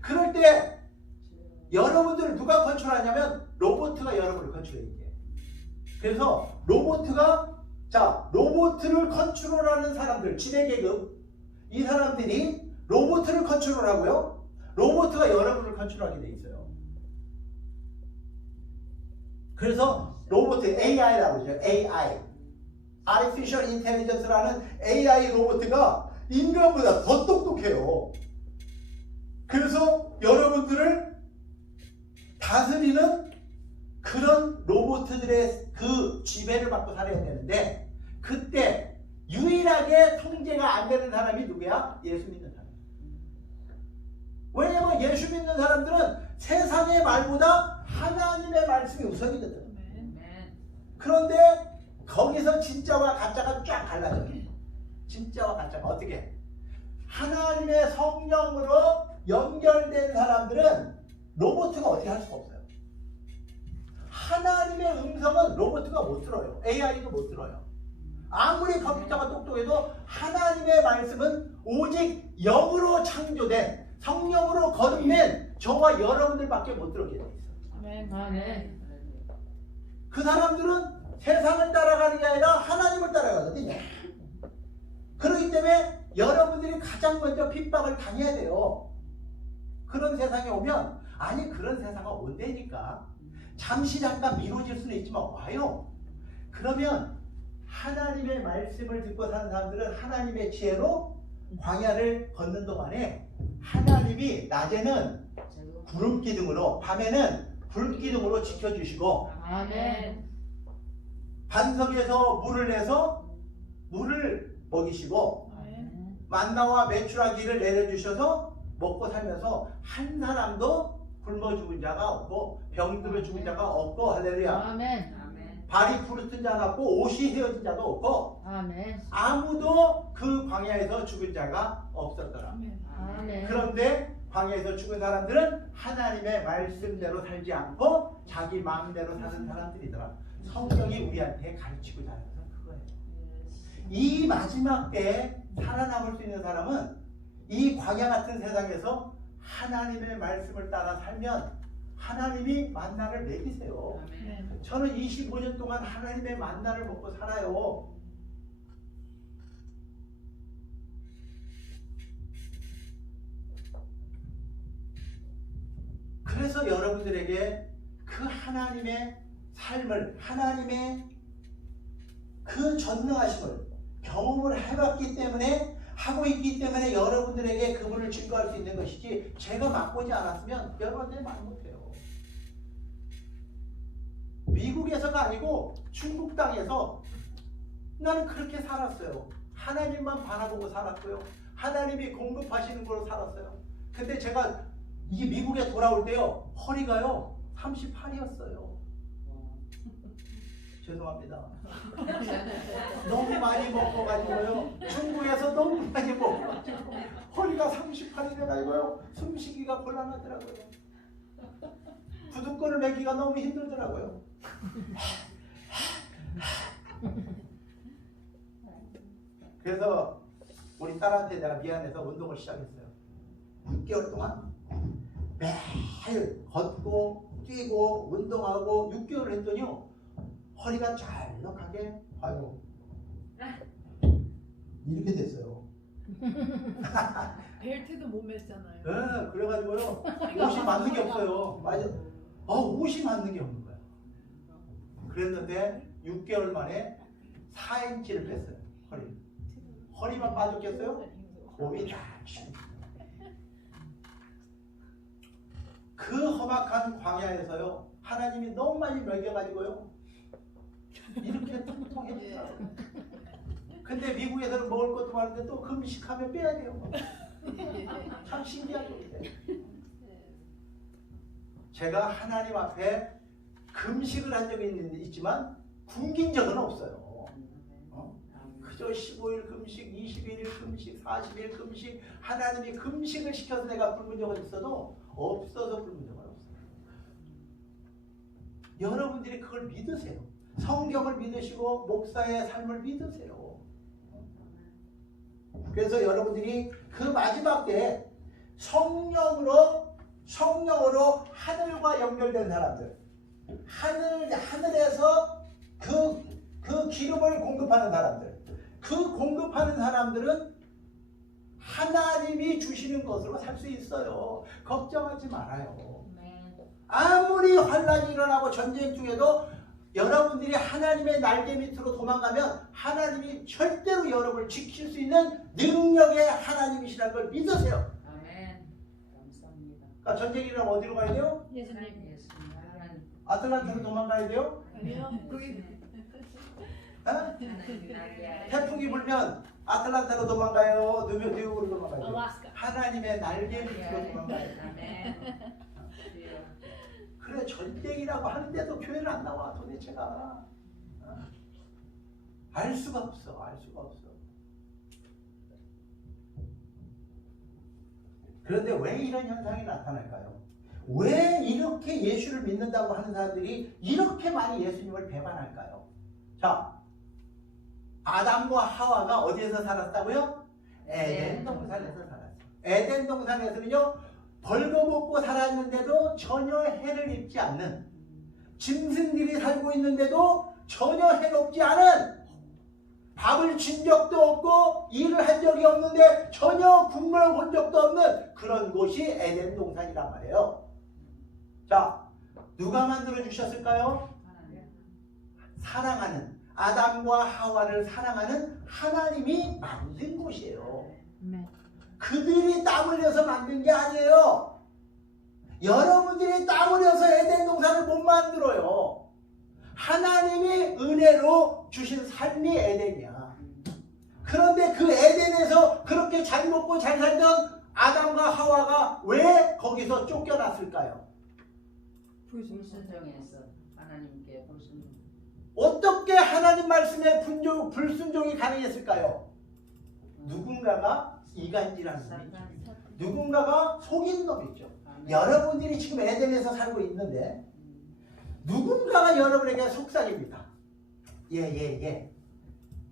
그럴 때 여러분들을 누가 컨트롤하냐면 로봇가 여러분을 컨트롤해요. 그래서 로봇을 컨트롤하는 사람들, 지배계급, 이 사람들이 로봇을 컨트롤하고요. 로봇가 여러분을 컨트롤하게 돼 있어요. 그래서 로봇 AI라고 그러죠. AI. Artificial Intelligence라는 AI 로봇가 인간보다 더 똑똑해요. 그래서 여러분들을 다스리는 그런 로봇들의 그 지배를 받고 살아야 되는데 그때 유일하게 통제가 안 되는 사람이 누구야? 예수 믿는 사람. 왜냐면 예수 믿는 사람들은 세상의 말보다 하나님의 말씀이 우선이거든. 그런데 거기서 진짜와 가짜가 쫙 갈라져요. 진짜와 가짜가 어떻게? 하나님의 성령으로 연결된 사람들은 로봇가 어떻게 할 수가 없어요. 하나님의 음성은 로봇가 못 들어요. AI도 못 들어요. 아무리 컴퓨터가 똑똑해도 하나님의 말씀은 오직 영으로 창조된 성령으로 거듭낸 저와 여러분들밖에 못 들어오게 돼 있어요. 아멘. 아멘. 그 사람들은 세상을 따라가는 게 아니라 하나님을 따라가거든요. 그렇기 때문에 여러분들이 가장 먼저 핍박을 당해야 돼요. 그런 세상에 오면 아니 그런 세상은 온다니까. 잠시 잠깐 미뤄질 수는 있지만 와요. 그러면 하나님의 말씀을 듣고 사는 사람들은 하나님의 지혜로 광야를 걷는 동안에 하나님이 낮에는 구름 기둥으로 밤에는 불 기둥으로 지켜주시고 아멘. 반석에서 물을 내서 물을 먹이시고 아멘. 만나와 메추라기를 내려주셔서 먹고 살면서 한 사람도 굶어 죽은 자가 없고 병들어 죽은 자가 없고 할렐루야. 아멘. 발이 부르튼 자가 없고 옷이 헤어진 자도 없고 아멘. 아무도 그 광야에서 죽은 자가 없었더라. 아멘. 그런데 광야에서 죽은 사람들은 하나님의 말씀대로 살지 않고 자기 마음대로 사는 사람들이더라. 성경이 우리한테 가르치고자 하는 것은 그거예요. 이 마지막 때에 살아남을 수 있는 사람은 이 광야 같은 세상에서 하나님의 말씀을 따라 살면 하나님이 만나를 먹이세요. 아멘. 저는 25년 동안 하나님의 만나를 먹고 살아요. 그래서 여러분들에게 그 하나님의 삶을, 하나님의 그 전능하심을 경험을 해봤기 때문에, 하고 있기 때문에 여러분들에게 그분을 증거할 수 있는 것이지, 제가 맛보지 않았으면 여러분들이 말 못해요. 미국에서가 아니고 중국 땅에서 나는 그렇게 살았어요. 하나님만 바라보고 살았고요. 하나님이 공급하시는 걸로 살았어요. 근데 제가 이 미국에 돌아올 때요, 허리가요 38이었어요. 죄송합니다. 너무 많이 먹어가지고요. 중국에서 너무 많이 먹어가지고 허리가 38이 돼가지고요. 숨쉬기가 곤란하더라고요. 구두끈을 매기가 너무 힘들더라고요. 그래서 우리 딸한테 내가 미안해서 운동을 시작했어요. 6개월 동안 매일 걷고 뛰고 운동하고 6개월 했더니요, 허리가 잘록하게, 아이고, 이렇게 됐어요. 벨트도 못 맸잖아요. 네, 그래가지고요 옷이 맞는 게 없어요. 맞아. 옷이 맞는 게 없는 거야. 그랬는데 6개월 만에 4인치를 뺐어요. 허리만 빠졌겠어요? 몸이 다 죽. 그 험악한 광야에서요 하나님이 너무 많이 먹여가지고요 이렇게 통통해졌어요. 근데 미국에서는 먹을 것도 많은데 또 금식하면 빼야 돼요. 참 신기하죠. 제가 하나님 앞에 금식을 한 적이 있지만 굶긴 적은 없어요. 그저 15일 금식, 21일 금식, 40일 금식, 하나님이 금식을 시켜서 내가 굶은 적은 있어도 없어서 굶은 적은 없어요. 여러분들이 그걸 믿으세요. 성경을 믿으시고 목사의 삶을 믿으세요. 그래서 여러분들이 그 마지막 때에 성령으로 하늘과 연결된 사람들, 하늘에서 그 기름을 공급하는 사람들, 그 공급하는 사람들은 하나님이 주시는 것으로 살 수 있어요. 걱정하지 말아요. 아무리 환란이 일어나고 전쟁 중에도 여러분들이 하나님의 날개 밑으로 도망가면 하나님이 절대로 여러분을 지킬 수 있는 능력의 하나님이시라는 걸 믿으세요. 아멘. 감사합니다. 그러니까 전쟁이 일어나면 어디로 가야 돼요? 예수님. 예수님 하나님. 아틀란타로 도망가야 돼요? 아니요. 거기 하나님 날개. 태풍이 불면 아틀란타로 도망가요? 뉴욕으로 도망가요? 알래스카. 하나님의 날개 밑으로 도망가요. 아멘. 그래 전쟁이라고 하는데도 교회는 안 나와 도대체가. 알 수가 없어. 그런데 왜 이런 현상이 나타날까요? 왜 이렇게 예수를 믿는다고 하는 사람들이 이렇게 많이 예수님을 배반할까요? 자, 아담과 하와가 어디에서 살았다고요? 에덴 동산에서 살았어요. 에덴 동산에서는요 벌거벗고 살았는데도 전혀 해를 입지 않는, 짐승들이 살고 있는데도 전혀 해롭지 않은, 밥을 준 적도 없고 일을 한 적이 없는데 전혀 굶을 본 적도 없는 그런 곳이 에덴 동산이란 말이에요. 자, 누가 만들어 주셨을까요? 사랑하는, 아담과 하와를 사랑하는 하나님이 만든 곳이에요. 그들이 땀 흘려서 만든 게 아니에요. 여러분들이 땀 흘려서 에덴 동산을 못 만들어요. 하나님이 은혜로 주신 삶이 에덴이야. 그런데 그 에덴에서 그렇게 잘 먹고 잘 살던 아담과 하와가 왜 거기서 쫓겨났을까요? 불순종해서 하나님께 불순종. 어떻게 하나님 말씀에 불순종이 가능했을까요? 누군가가 이간질하는 놈이 있죠. 누군가가 속인 놈이 있죠. 여러분들이 지금 에덴에서 살고 있는데 누군가가 여러분에게 속삭입니다. 예.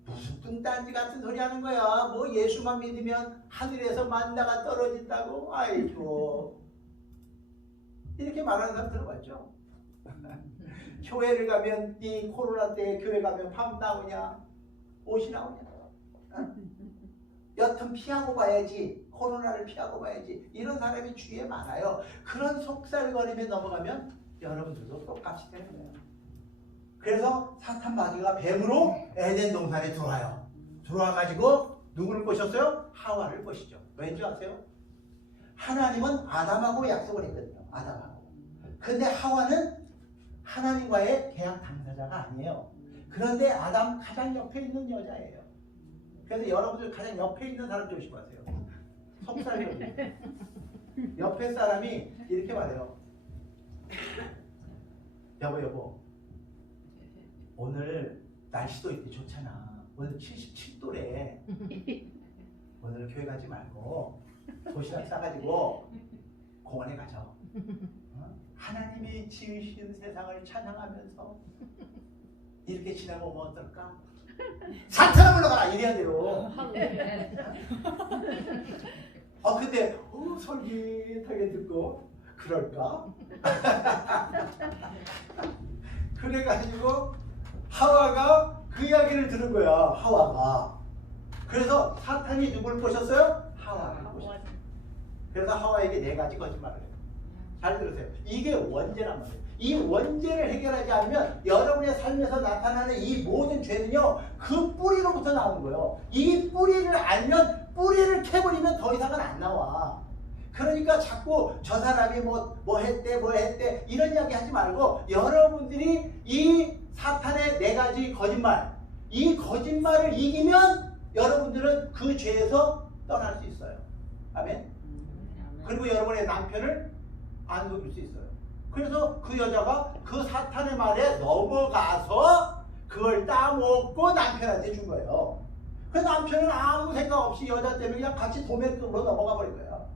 무슨 뚱딴지 같은 소리 하는 거야. 뭐 예수만 믿으면 하늘에서 만나가 떨어진다고. 아이고. 이렇게 말하는 사람 들어봤죠? 교회를 가면 이 코로나 때 교회 가면 밤 나오냐? 옷이 나오냐? 여튼 피하고 봐야지. 코로나를 피하고 봐야지. 이런 사람이 주위에 많아요. 그런 속살거림에 넘어가면 여러분들도 똑같이 되는 거예요. 그래서 사탄 마귀가 뱀으로 에덴 동산에 들어와요. 들어와가지고 누구를 꼬셨어요? 하와를 꼬시죠. 왠지 아세요? 하나님은 아담하고 약속을 했거든요. 아담하고. 근데 하와는 하나님과의 계약 당사자가 아니에요. 그런데 아담 가장 옆에 있는 여자예요. 그래서 여러분들 가장 옆에 있는 사람 조심하세요. 속살거리. 옆에 사람이 이렇게 말해요. 여보 오늘 날씨도 이렇게 좋잖아. 오늘 77도래. 오늘 교회 가지 말고 도시락 싸가지고 공원에 가자. 하나님이 지으신 세상을 찬양하면서 이렇게 지나가면 어떨까? 사탄아 물러가라 이래야 돼요. 근데 솔깃하게 듣고 그럴까? 그래가지고 하와가 그 이야기를 들은 거야. 하와가 그래서 사탄이 누굴 꼬셨어요? 하와를 꼬셨어요. 그래서 하와에게 4가지 거짓말을 해요. 잘 들으세요. 이게 원죄란 말이에요. 이 원죄를 해결하지 않으면 여러분의 삶에서 나타나는 이 모든 죄는요, 그 뿌리로부터 나오는 거예요. 이 뿌리를 알면, 뿌리를 캐버리면 더 이상은 안 나와. 그러니까 자꾸 저 사람이 뭐 했대 이런 이야기 하지 말고, 여러분들이 이 사탄의 4가지 거짓말, 이 거짓말을 이기면 여러분들은 그 죄에서 떠날 수 있어요. 아멘. 그리고 여러분의 남편을 안 속일 수 있어요. 그래서 그 여자가 그 사탄의 말에 넘어가서 그걸 따먹고 남편한테 준 거예요. 그래서 남편은 아무 생각 없이 여자 때문에 그냥 같이 도매급으로 넘어가 버린 거예요.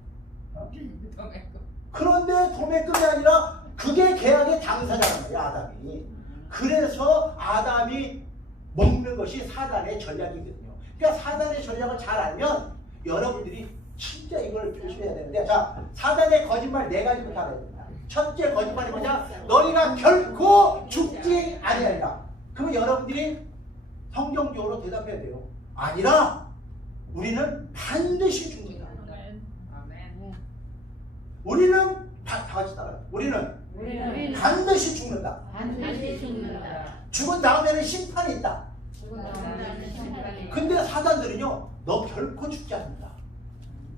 그런데 도매급이 아니라 그게 계약의 당사자란 말이에요, 아담이. 그래서 아담이 먹는 것이 사단의 전략이거든요. 그러니까 사단의 전략을 잘 알면 여러분들이 진짜 이걸 조심해야 되는데, 자, 사단의 거짓말 4가지부터 알아야 됩니다. 첫째 거짓말이 뭐냐? 너희가 결코 죽지 아니하리라. 그러면 여러분들이 성경적으로 대답해야 돼요. 아니라 우리는 반드시 죽는다. 우리는 다 같이 따라요. 우리는 반드시 죽는다. 반드시 죽는다. 죽은 다음에는 심판이 있다. 죽은 다음에는 심판이. 근데 사단들은요, 너 결코 죽지 않는다.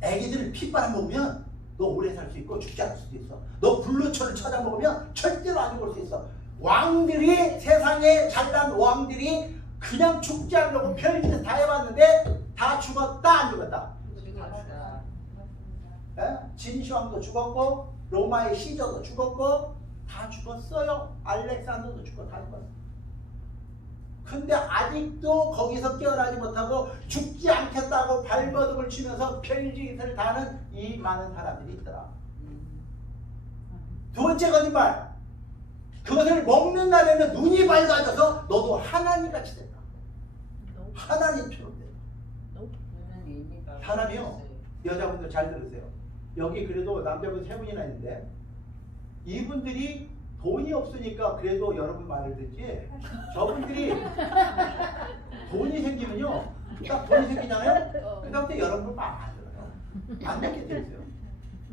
애기들 피 빨아먹으면 너 오래 살 수 있고 죽지 않을 수도 있어. 너 불로초를 찾아먹으면 절대로 안 죽을 수 있어. 왕들이, 세상에 잘난 왕들이 그냥 죽지 않으려고 별짓 다 해봤는데 다 죽었다 안 죽었다? 예? 진시황도 죽었고 로마의 시저도 죽었고 다 죽었어요. 알렉산더도 죽고 다 죽었어. 근데 아직도 거기서 깨어나지 못하고 죽지 않겠다고 발버둥을 치면서 별짓을 다하는 이 많은 사람들이 있더라. 두 번째 거짓말. 그것을 먹는 날에는 눈이 밝아져서 너도 하나님같이 된다. 하나님처럼 된다. 사람이요. 여자분들 잘 들으세요. 여기 그래도 남자분 3분이나 있는데 이분들이 돈이 없으니까 그래도 여러분 말을 듣지, 저분들이 돈이 생기면요, 딱 돈이 생기잖아요. 그다음부터 여러분 말 안 들어요. 안 듣게 되세요.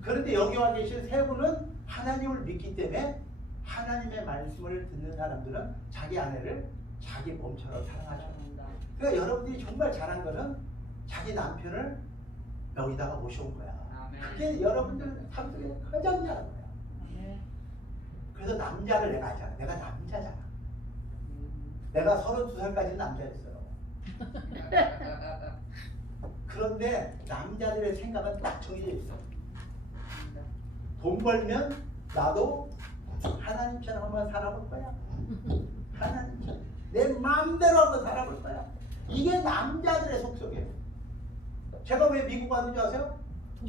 그런데 여기 와 계신 3분은 하나님을 믿기 때문에 하나님의 말씀을 듣는 사람들은 자기 아내를 자기 몸처럼 사랑하죠. 그러니까 여러분들이 정말 잘한 거는 자기 남편을 여기다가 모셔온 거야. 그게 여러분들 삶 속에 가장 잘한 거야. 그래서 남자를 내가 알잖아. 내가 남자잖아. 내가 32살까지는 남자였어요. 그런데 남자들의 생각은 딱 정해져 있어. 돈 벌면 나도 하나님처럼 한번 살아볼 거야. 하나님처럼 내 마음대로 한번 살아볼 거야. 이게 남자들의 속성이에요. 제가 왜 미국 왔는지 아세요?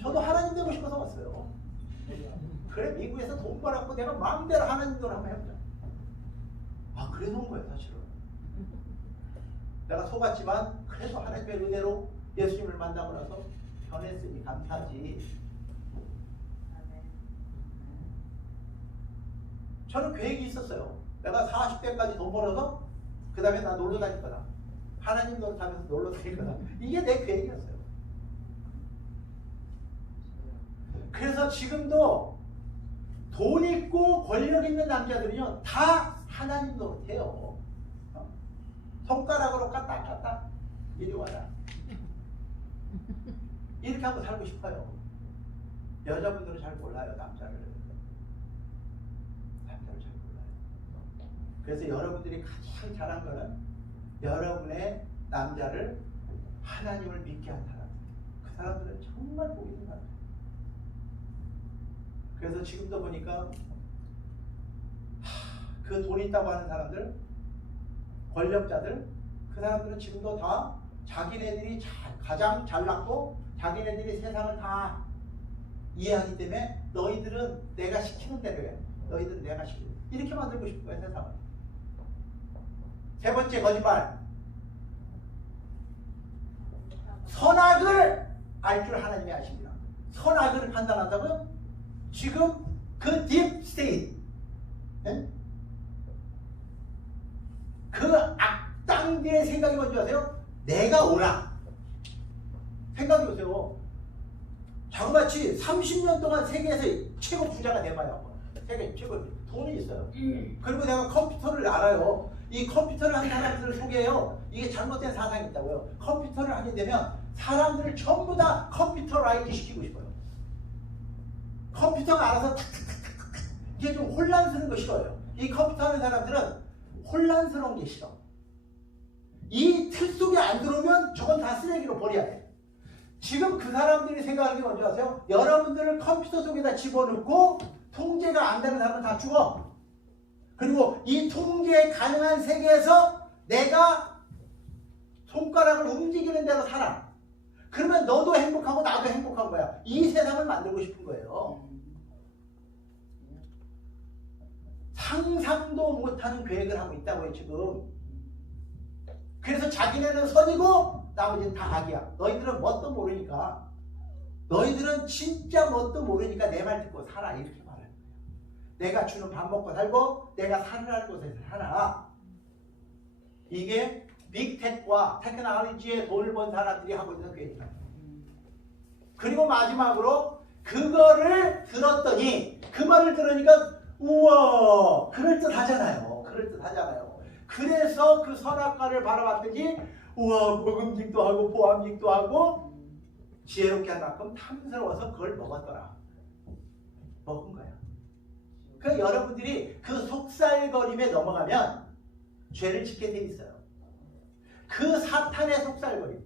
저도 하나님 되고 싶어서 왔어요. 그래, 미국에서 돈 벌었고 내가 마음대로 하나님대로 한번 해보자. 아, 그래서 온 거예요, 사실은. 내가 속았지만 그래서 하나님의 은혜로 예수님을 만나고 나서 변했으니 감사하지. 저는 계획이 있었어요. 내가 40대까지 돈 벌어서 그 다음에 나 놀러 다닐 거다. 하나님 노릇하면서 놀러 다닐 거다. 이게 내 계획이었어요. 그래서 지금도 돈 있고 권력 있는 남자들은요, 다 하나님 노릇해요. 손가락으로 까딱까딱 이리 와라. 이렇게 하고 살고 싶어요. 여자분들은 잘 몰라요, 남자를. 남자를 잘 몰라요. 그래서 여러분들이 가장 잘한 거는 여러분의 남자를 하나님을 믿게 한 사람. 그 사람들은 정말 복이 있는 사람. 그래서 지금도 보니까 그 돈 있다고 하는 사람들, 권력자들, 그 사람들은 지금도 다 자기네들이 가장 잘났고 자기네들이 세상을 다 이해하기 때문에 너희들은 내가 시키는 대로 해. 너희들은 내가 시키는 대로. 이렇게 만들고 싶은 거야, 세상을. 세 번째 거짓말. 선악을 알 줄 하나님이 아십니다. 선악을 판단한다고요? 지금 그 딥 스테이트, 그 악당들의 생각이 뭔지 아세요? 내가 옳아. 같이 30년 동안 세계에서 최고 부자가 돼봐요. 세계 최고 돈이 있어요. 그리고 내가 컴퓨터를 알아요. 이 컴퓨터를 한 사람들을 소개해요. 이게 잘못된 사상이 있다고요. 컴퓨터를 하게 되면 사람들을 전부 다 컴퓨터라이즈 시키고 싶어요. 컴퓨터가 알아서 탁탁탁탁탁 이게 좀 혼란스러운 거 싫어요. 이 컴퓨터 하는 사람들은 혼란스러운 게 싫어. 이 틀 속에 안 들어오면 저건 다 쓰레기로 버려야 돼. 지금 그 사람들이 생각하는 게 뭔지 아세요? 여러분들을 컴퓨터 속에다 집어넣고 통제가 안 되는 사람은 다 죽어. 그리고 이 통제 가능한 세계에서 내가 손가락을 움직이는 대로 살아. 그러면 너도 행복하고 나도 행복한 거야. 이 세상을 만들고 싶은 거예요. 상상도 못하는 계획을 하고 있다고요 지금. 그래서 자기네는 선이고 나머지는 다 악이야. 너희들은 뭣도 모르니까. 너희들은 진짜 뭣도 모르니까 내 말 듣고 살아. 이렇게 말해요. 내가 주는 밥 먹고 살고 내가 살으라는 곳에서 살아. 이게 빅텍과 테크놀로지에 돈을 번 사람들이 하고 있는 계획이다. 그리고 마지막으로 그거를 들었더니 그 말을 들으니까 우와 그럴듯하잖아요. 그럴듯하잖아요. 그래서 그 선악과를 바라봤더니 우와 먹음직도 하고 보암직도 하고 지혜롭게 할 만큼 탐스러워서 그걸 먹었더라. 먹은 거야. 그러니까 여러분들이 그 속살거림에 넘어가면 죄를 짓게 돼 있어요. 그 사탄의 속살거림.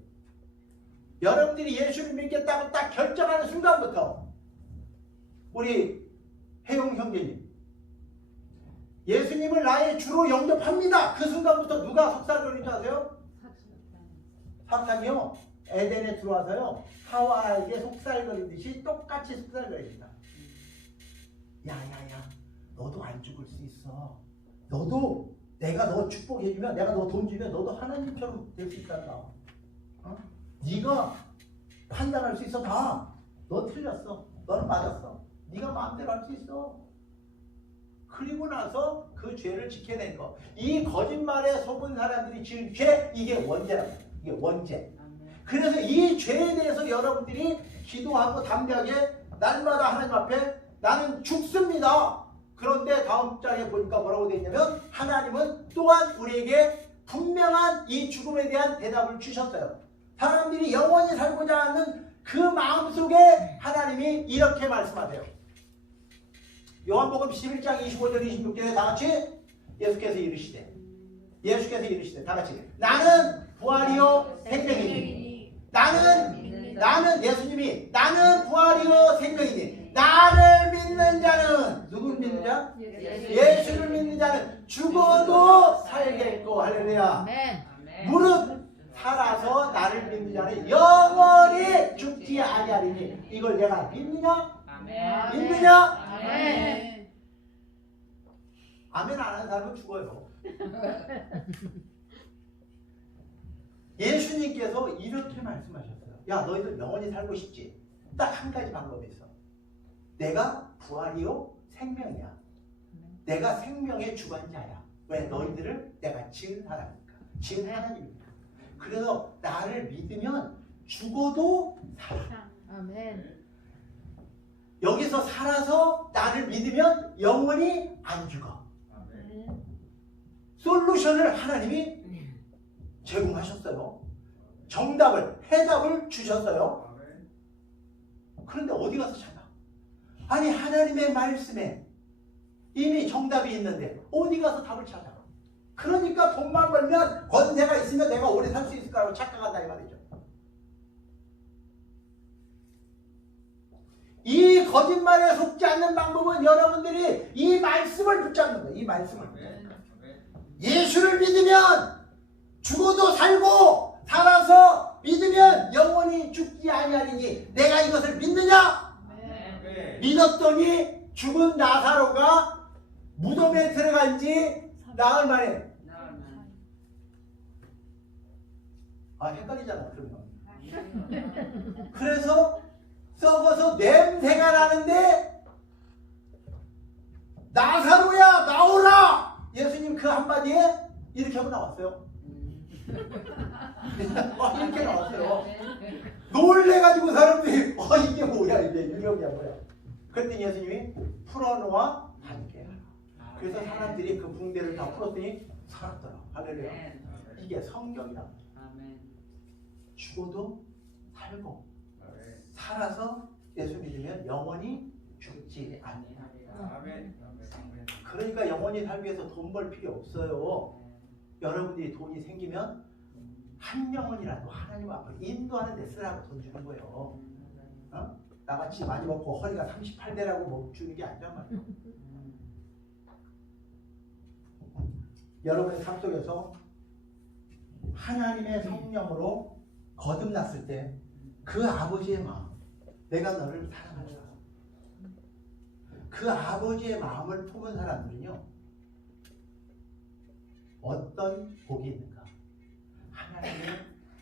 여러분들이 예수를 믿겠다고 딱 결정하는 순간부터 우리 혜용 형제님 예수님을 나의 주로 영접합니다. 그 순간부터 누가 속살거리는 줄 아세요? 사탄이요. 에덴에 들어와서요. 하와에게 속살거리듯이 똑같이 속살거립니다. 야야야 너도 안 죽을 수 있어. 너도 내가 너 축복해주면 내가 너 돈 주면 너도 하나님처럼 될 수 있단다. 어? 네가 판단할 수 있어. 다. 너 틀렸어. 너는 맞았어. 네가 마음대로 할 수 있어. 그리고 나서 그 죄를 지켜낸 거. 이 거짓말에 속은 사람들이 지은 죄 이게 원죄랍니다. 이게 원죄. 그래서 이 죄에 대해서 여러분들이 기도하고 담대하게 날마다 하나님 앞에 나는 죽습니다. 그런데 다음 장에 보니까 뭐라고 되어 있냐면 하나님은 또한 우리에게 분명한 이 죽음에 대한 대답을 주셨어요. 사람들이 영원히 살고자 하는 그 마음속에 하나님이 이렇게 말씀하세요. 요한복음 11장 25절 26절에 다같이 예수께서 이르시되 다같이 나는 부활이요 생명이니 나는 예수님이 나는 부활이요 생명이니 나를 믿는 자는 누구를 믿는 자? 예수를 믿는 자는 죽어도 살겠고 할렐루야. 무릇 살아서 나를 믿는 자는 영원히 죽지 아니하리니 이걸 내가 믿느냐? 믿느냐? 아멘 안 하는 사람은 죽어요. 예수님께서 이렇게 말씀하셨어요. 야 너희들 영원히 살고 싶지? 딱 한 가지 방법이 있어. 내가 부활이요 생명이야. 내가 생명의 주관자야. 왜? 너희들을 내가 지은 사람이니까. 지은 하나님이니까. 그래서 나를 믿으면 죽어도 살아. 아멘. 여기서 살아서 나를 믿으면 영원히 안 죽어. 솔루션을 하나님이 제공하셨어요. 정답을, 해답을 주셨어요. 그런데 어디 가서 찾아? 아니 하나님의 말씀에 이미 정답이 있는데 어디 가서 답을 찾아? 그러니까 돈만 벌면 권세가 있으면 내가 오래 살 수 있을 거라고 착각한다 이 말이죠. 이 거짓말에 속지 않는 방법은 여러분들이 이 말씀을 붙잡는 거예요. 이 말씀을. 예수를 믿으면 죽어도 살고 살아서 믿으면 영원히 죽지 아니하리니 내가 이것을 믿느냐? 믿었더니 죽은 나사로가 무덤에 들어간 지 나흘 만에. 헷갈리잖아 그러면. 그래서 썩어서 냄새가 나는데 나사로야 나오라! 예수님 그 한마디에 이렇게 하고 나왔어요. 이렇게 나왔어요. 놀래가지고 사람들이 이게 뭐야 이게 유령이야 뭐야. 그랬더니 예수님이 풀어놓아 함께 하라. 그래서 사람들이 그 붕대를 다 풀었더니 살았더라. 할렐루야. 이게 성경이라. 아멘. 죽어도 살고 살아서 예수 믿으면 영원히 죽지 아니하리라. 아멘. 그러니까 영원히 살기 위해서 돈 벌 필요 없어요. 여러분들이 돈이 생기면 한 영혼이라도 하나님 앞으로 인도하는 데 쓰라고 돈 주는 거예요. 나같이 많이 먹고 허리가 38대라고 뭐 주는 게 아니란 말이에요. 여러분의 삶 속에서 하나님의 성령으로 거듭났을 때 그 아버지의 마음, 내가 너를 사랑한다. 그 아버지의 마음을 품은 사람들은요, 어떤 복이 있는가? 하나님의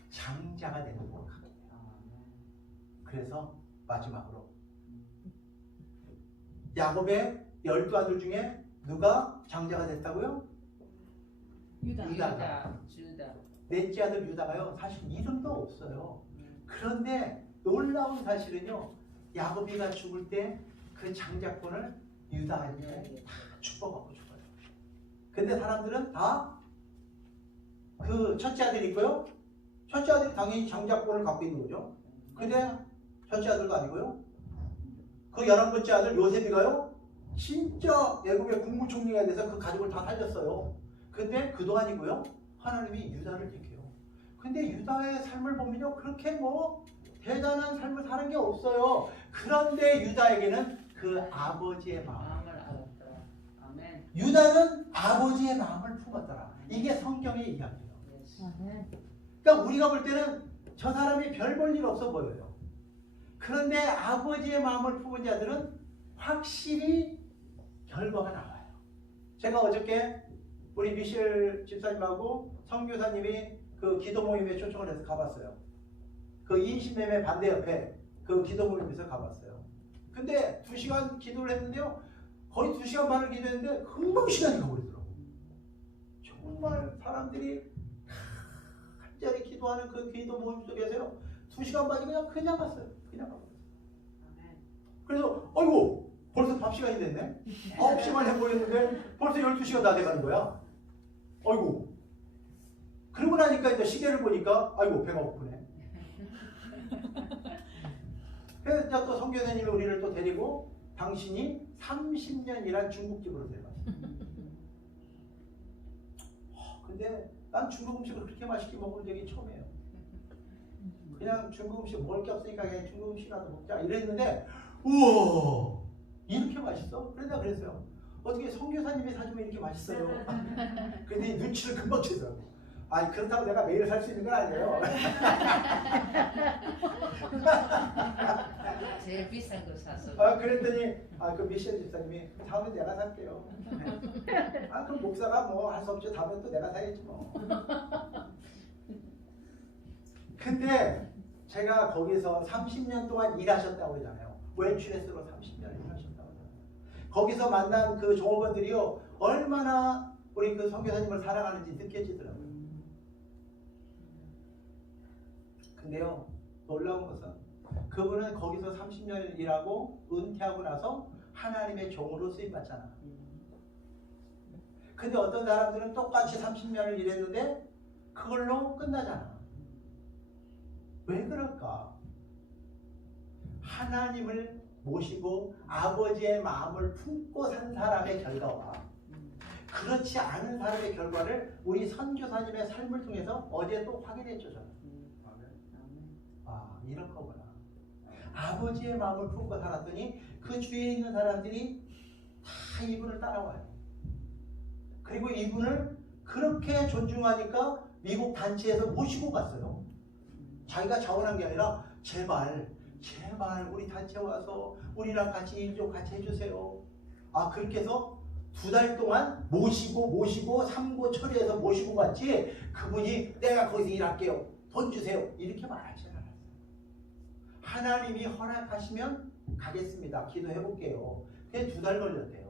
장자가 되는 복을 갖게 돼요. 그래서 마지막으로 야곱의 12아들 중에 누가 장자가 됐다고요? 유다가. 주다. 넷째 아들 유다가요, 사실 이름도 없어요. 그런데 놀라운 사실은요, 야곱이가 죽을 때 그 장자권을 유다한테 다 축복하고 죽어요. 근데 사람들은 다 그 첫째 아들이 있고요, 첫째 아들이 당연히 장자권을 갖고 있는 거죠. 근데 첫째 아들도 아니고요, 그 11번째 아들 요셉이가요, 진짜 애굽의 국무총리가 돼서 그 가족을 다 살렸어요. 근데 그동안이고요, 하나님이 유다를 택해요. 근데 유다의 삶을 보면요, 그렇게 뭐 대단한 삶을 사는 게 없어요. 그런데 유다에게는 그 아버지의 마음을 알았더라. 아멘. 유다는 아버지의 마음을 품었더라. 이게 성경의 이야기예요. 예수. 그러니까 우리가 볼 때는 저 사람이 별 볼 일 없어 보여요. 그런데 아버지의 마음을 품은 자들은 확실히 결과가 나와요. 제가 어저께 우리 미셸 집사님하고 선교사님이 그 기도 모임에 초청을 해서 가봤어요. 그 인신매매 반대 옆에 그 기도 모임에서 가봤어요. 근데 2시간 기도를 했는데요, 거의 2시간 반을 기도했는데 금방 시간이 가버리더라고요. 정말 사람들이 간절히 기도하는 그 기도 모임 속에서요, 2시간 반이 그냥 갔어요. 그냥 가버렸어요. 그래서 아이고 벌써 밥 시간이 됐네. 9시만 해버렸는데 벌써 12시가 다 돼가는 거야. 아이고. 그러고 나니까 이제 시계를 보니까 아이고 배가 고프네. 그래서 또 선교사님이 우리를 또 데리고 당신이 30년이란 중국집으로 데려갔어요. 근데 난 중국 음식을 그렇게 맛있게 먹은 적이 처음이에요. 그냥 중국 음식 먹을 게 없으니까 그냥 중국 음식이라도 먹자 이랬는데, 우와 이렇게 맛있어? 그래서 그랬어요. 어떻게 선교사님이 사주면 이렇게 맛있어요? 근데 눈치를 금방 채더라고. 아니 그렇다고 내가 매일 살 수 있는 건 아니에요. 제일 비싼 거 사서. 그랬더니 그 미셸 집사님이 다음에 내가 살게요. 그럼 목사가 뭐 할 수 없지, 다음에 또 내가 사야지 뭐. 근데 제가 거기서 30년 동안 일하셨다고 그러잖아요. 웰추레스로 30년을 일하셨다고 그러잖아요. 거기서 만난 그 종업원들이요, 얼마나 우리 그 선교사님을 사랑하는지 느껴지더라고요. 근데요, 놀라운 것은 그분은 거기서 30년을 일하고 은퇴하고 나서 하나님의 종으로 쓰임받잖아. 근데 어떤 사람들은 똑같이 30년을 일했는데 그걸로 끝나잖아. 왜 그럴까? 하나님을 모시고 아버지의 마음을 품고 산 사람의 결과와 그렇지 않은 사람의 결과를 우리 선교사님의 삶을 통해서 어제 또 확인했죠. 저는. 이런 거구나. 아버지의 마음을 품고 살았더니 그 주위에 있는 사람들이 다 이분을 따라와요. 그리고 이분을 그렇게 존중하니까 미국 단체에서 모시고 갔어요. 자기가 자원한 게 아니라 제발 우리 단체 와서 우리랑 같이 일 좀 같이 해주세요. 그렇게 해서 2달 동안 모시고 삼고 처리해서 모시고 갔지, 그분이 내가 거기서 일할게요, 돈 주세요, 이렇게 말하지 않았어요. 하나님이 허락하시면 가겠습니다, 기도해볼게요. 그게 2달 걸렸대요.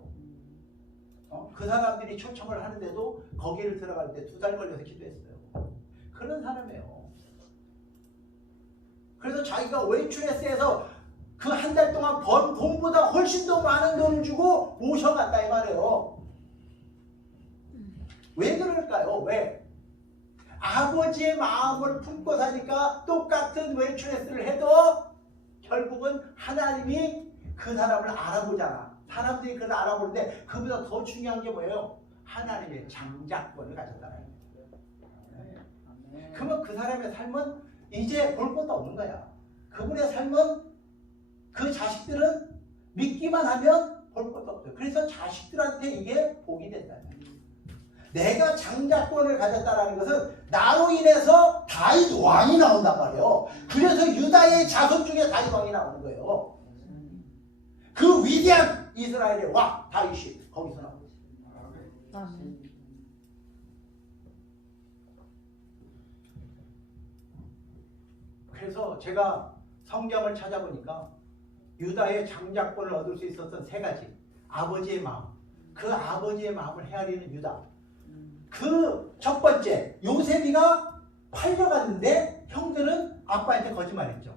그 사람들이 초청을 하는데도 거기를 들어갈 때 2달 걸려서 기도했어요. 그런 사람이에요. 그래서 자기가 외출했어서 그 한 달 동안 번 돈보다 훨씬 더 많은 돈을 주고 모셔갔다 이 말이에요. 왜 그럴까요? 왜? 아버지의 마음을 품고 사니까 똑같은 외출했을 해도 결국은 하나님이 그 사람을 알아보잖아. 사람들이 그걸 알아보는데 그보다 더 중요한 게 뭐예요? 하나님의 장자권을 가졌다는 거예요. 그러면 그 사람의 삶은 이제 볼 것도 없는 거야. 그분의 삶은 그 자식들은 믿기만 하면 볼 것도 없어요. 그래서 자식들한테 이게 복이 된다는 거예요. 내가 장자권을 가졌다는 것은 나로 인해서 다윗 왕이 나온단 말이에요. 그래서 유다의 자손 중에 다윗 왕이 나오는 거예요. 그 위대한 이스라엘의 왕 다윗이 거기서 나오는 거예요. 그래서 제가 성경을 찾아보니까 유다의 장자권을 얻을 수 있었던 세 가지. 아버지의 마음, 그 아버지의 마음을 헤아리는 유다. 그 첫 번째, 요셉이가 팔려갔는데 형들은 아빠한테 거짓말했죠.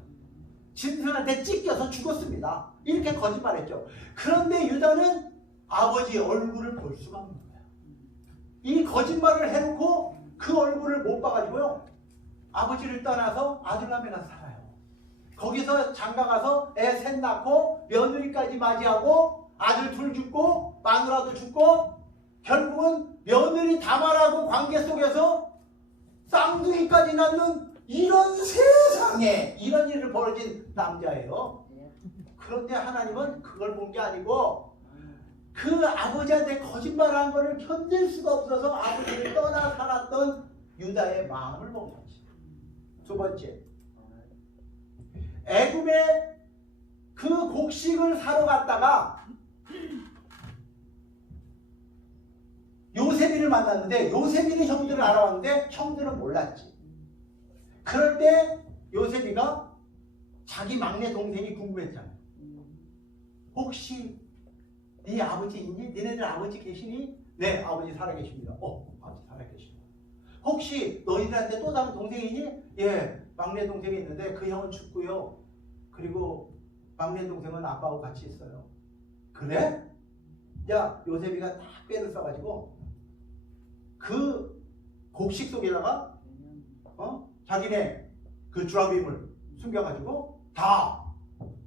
짐승한테 찢겨서 죽었습니다. 이렇게 거짓말했죠. 그런데 유다는 아버지의 얼굴을 볼 수가 없는 거예요. 이 거짓말을 해놓고 그 얼굴을 못 봐가지고요, 아버지를 떠나서 아둘람에 가서 살아요. 거기서 장가가서 애 셋 낳고 며느리까지 맞이하고 아들 둘 죽고 마누라도 죽고 결국은 며느리 다말하고 관계 속에서 쌍둥이까지 낳는 이런 세상에 이런 일을 벌어진 남자예요. 그런데 하나님은 그걸 본 게 아니고 그 아버지한테 거짓말한 거를 견딜 수가 없어서 아버지를 떠나 살았던 유다의 마음을 본 거지. 두 번째, 애굽에 그 곡식을 사러 갔다가 요셉이를 만났는데 요셉이는 형들을 알아왔는데 형들은 몰랐지. 그럴 때 요셉이가 자기 막내 동생이 궁금했잖아요. 혹시 네 아버지 있니? 너네들 아버지 계시니? 네, 아버지 살아계십니다. 아버지 살아계십니다. 혹시 너희들한테 또 다른 동생이니? 예, 막내 동생이 있는데 그 형은 죽고요. 그리고 막내 동생은 아빠하고 같이 있어요. 그래? 야, 요셉이가 딱 꾀를 써가지고 그 곡식 속에다가 자기네 그 주라빔을 숨겨가지고 다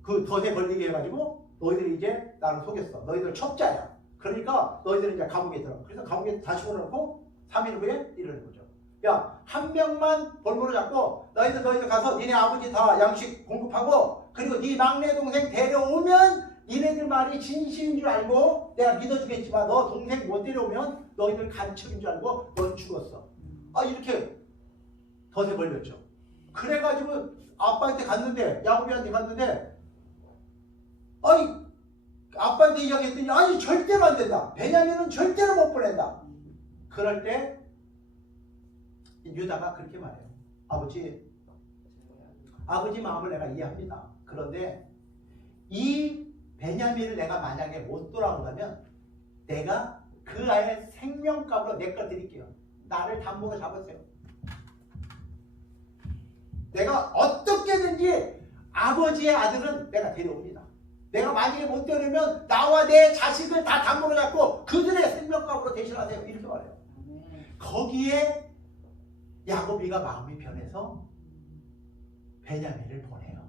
그 덫에 걸리게 해가지고 너희들이 이제 나를 속였어. 너희들 첩자야. 그러니까 너희들은 이제 감옥에 들어. 그래서 감옥에 다 집어넣고 3일 후에 이러는 거죠. 야, 한 명만 볼모로 잡고 너희들 가서 니네 아버지 다 양식 공급하고 그리고 네 막내 동생 데려오면 니네들 말이 진실인 줄 알고 내가 믿어주겠지만 너 동생 못 데려오면 너희들 간첩인 줄 알고 넌 죽었어. 이렇게 덫에 걸렸죠. 그래가지고 아빠한테 갔는데, 야곱이한테 갔는데 아빠한테 이야기했더니 아니 절대로 안 된다. 베냐민은 절대로 못 보낸다. 그럴 때 유다가 그렇게 말해요. 아버지 마음을 내가 이해합니다. 그런데 이 베냐민을 내가 만약에 못 돌아온다면 내가 그 아이의 생명값으로 내 걸 드릴게요. 나를 담보로 잡으세요. 내가 어떻게든지 아버지의 아들은 내가 데려옵니다. 내가 만약에 못 데려오면 나와 내 자식을 다 담보로 잡고 그들의 생명값으로 대신하세요. 이렇게 말해요. 거기에 야곱이가 마음이 변해서 베냐민을 보내요.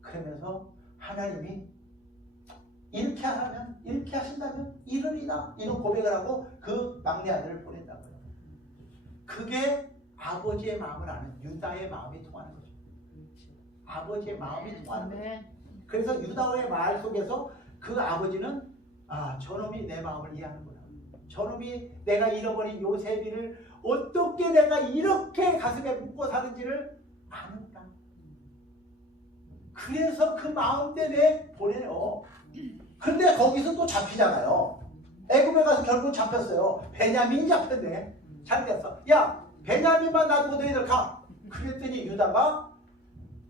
그러면서 하나님이 이렇게 하신다면 이러리다 이런 고백을 하고 그 막내 아들을 보낸다고요. 그게 아버지의 마음을 아는 유다의 마음이 통하는 거죠. 아버지의 마음이 통하는 거죠. 그래서 유다의 말 속에서 그 아버지는 저놈이 내 마음을 이해하는구나. 저놈이 내가 잃어버린 요셉이를 어떻게 내가 이렇게 가슴에 묻고 사는지를 아는구나. 그래서 그 마음 때문에 보내요. 근데 거기서 또 잡히잖아요. 애굽에 가서 결국 잡혔어요. 베냐민이 잡혔네. 잘 됐어. 야, 베냐민만 놔두고 너희들 가. 그랬더니 유다가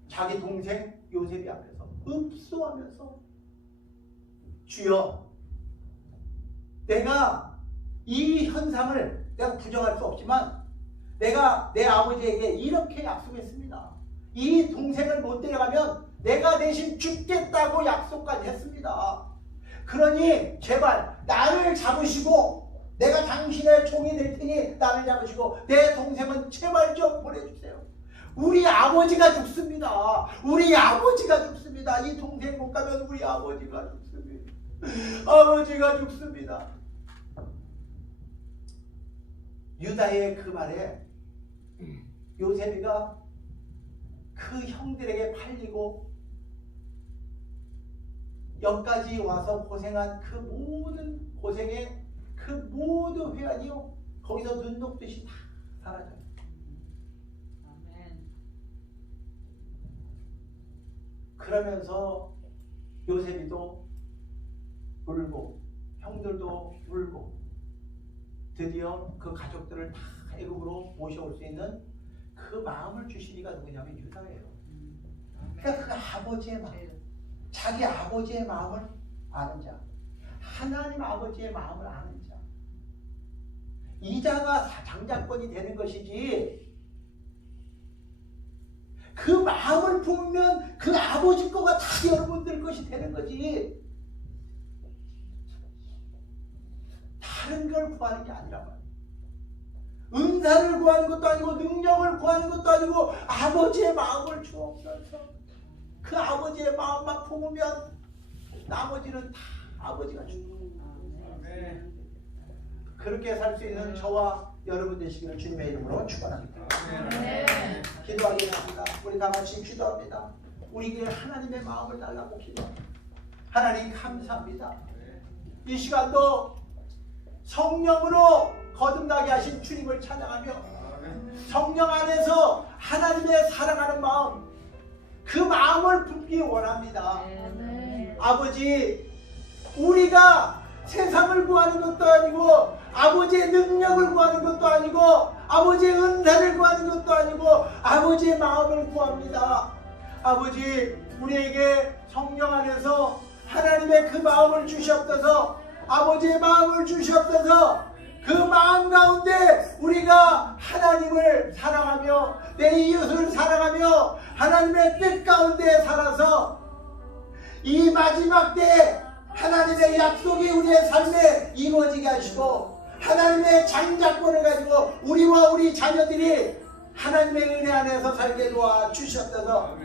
자기 동생 요셉이 앞에서 읍수하면서 주여, 내가 이 현상을 내가 부정할 수 없지만 내가 내 아버지에게 이렇게 약속했습니다. 이 동생을 못 데려가면 내가 대신 죽겠다고 약속까지 했습니다. 그러니 제발 나를 잡으시고 내가 당신의 종이 될 테니 나를 잡으시고 내 동생은 제발 좀 보내주세요. 우리 아버지가 죽습니다. 우리 아버지가 죽습니다. 이 동생 못 가면 우리 아버지가 죽습니다. 아버지가 죽습니다. 유다의 그 말에 요셉이가 그 형들에게 팔리고 여기까지 와서 고생한 그 모든 고생의 그 모든 회한이요 거기서 눈 녹듯이 다 사라져요. 아멘. 그러면서 요셉이도 울고 형들도 울고 드디어 그 가족들을 다 애굽으로 모셔올 수 있는 그 마음을 주신 이가 누구냐면 유다예요. 그러니까 그 아버지의 마음, 자기 아버지의 마음을 아는 자, 하나님 아버지의 마음을 아는 자, 이 자가 장자권이 되는 것이지. 그 마음을 품으면 그 아버지 거가 다 여러분들 것이 되는 거지. 다른 걸 구하는 게 아니란 말이야. 은사를 구하는 것도 아니고 능력을 구하는 것도 아니고 아버지의 마음을 주옵소서. 그 아버지의 마음만 품으면 나머지는 다 아버지가 주고. 그렇게 살 수 있는 저와 여러분 되시기를 주님의 이름으로 축원합니다. 기도하겠습니다. 우리 다 같이 기도합니다. 우리에게 하나님의 마음을 달라고 기도합니다. 하나님 감사합니다. 이 시간도 성령으로 거듭나게 하신 주님을 찬양하며 성령 안에서 하나님의 사랑하는 마음, 그 마음을 품기 원합니다. 아버지, 우리가 세상을 구하는 것도 아니고 아버지의 능력을 구하는 것도 아니고 아버지의 은사를 구하는 것도 아니고 아버지의 마음을 구합니다. 아버지, 우리에게 성령 안에서 하나님의 그 마음을 주시옵소서. 아버지의 마음을 주시옵소서. 그 마음 가운데 우리가 하나님을 사랑하며 내 이웃을 사랑하며 하나님의 뜻 가운데 살아서 이 마지막 때에 하나님의 약속이 우리의 삶에 이루어지게 하시고 하나님의 장자권을 가지고 우리와 우리 자녀들이 하나님의 은혜 안에서 살게 도와 주시옵소서.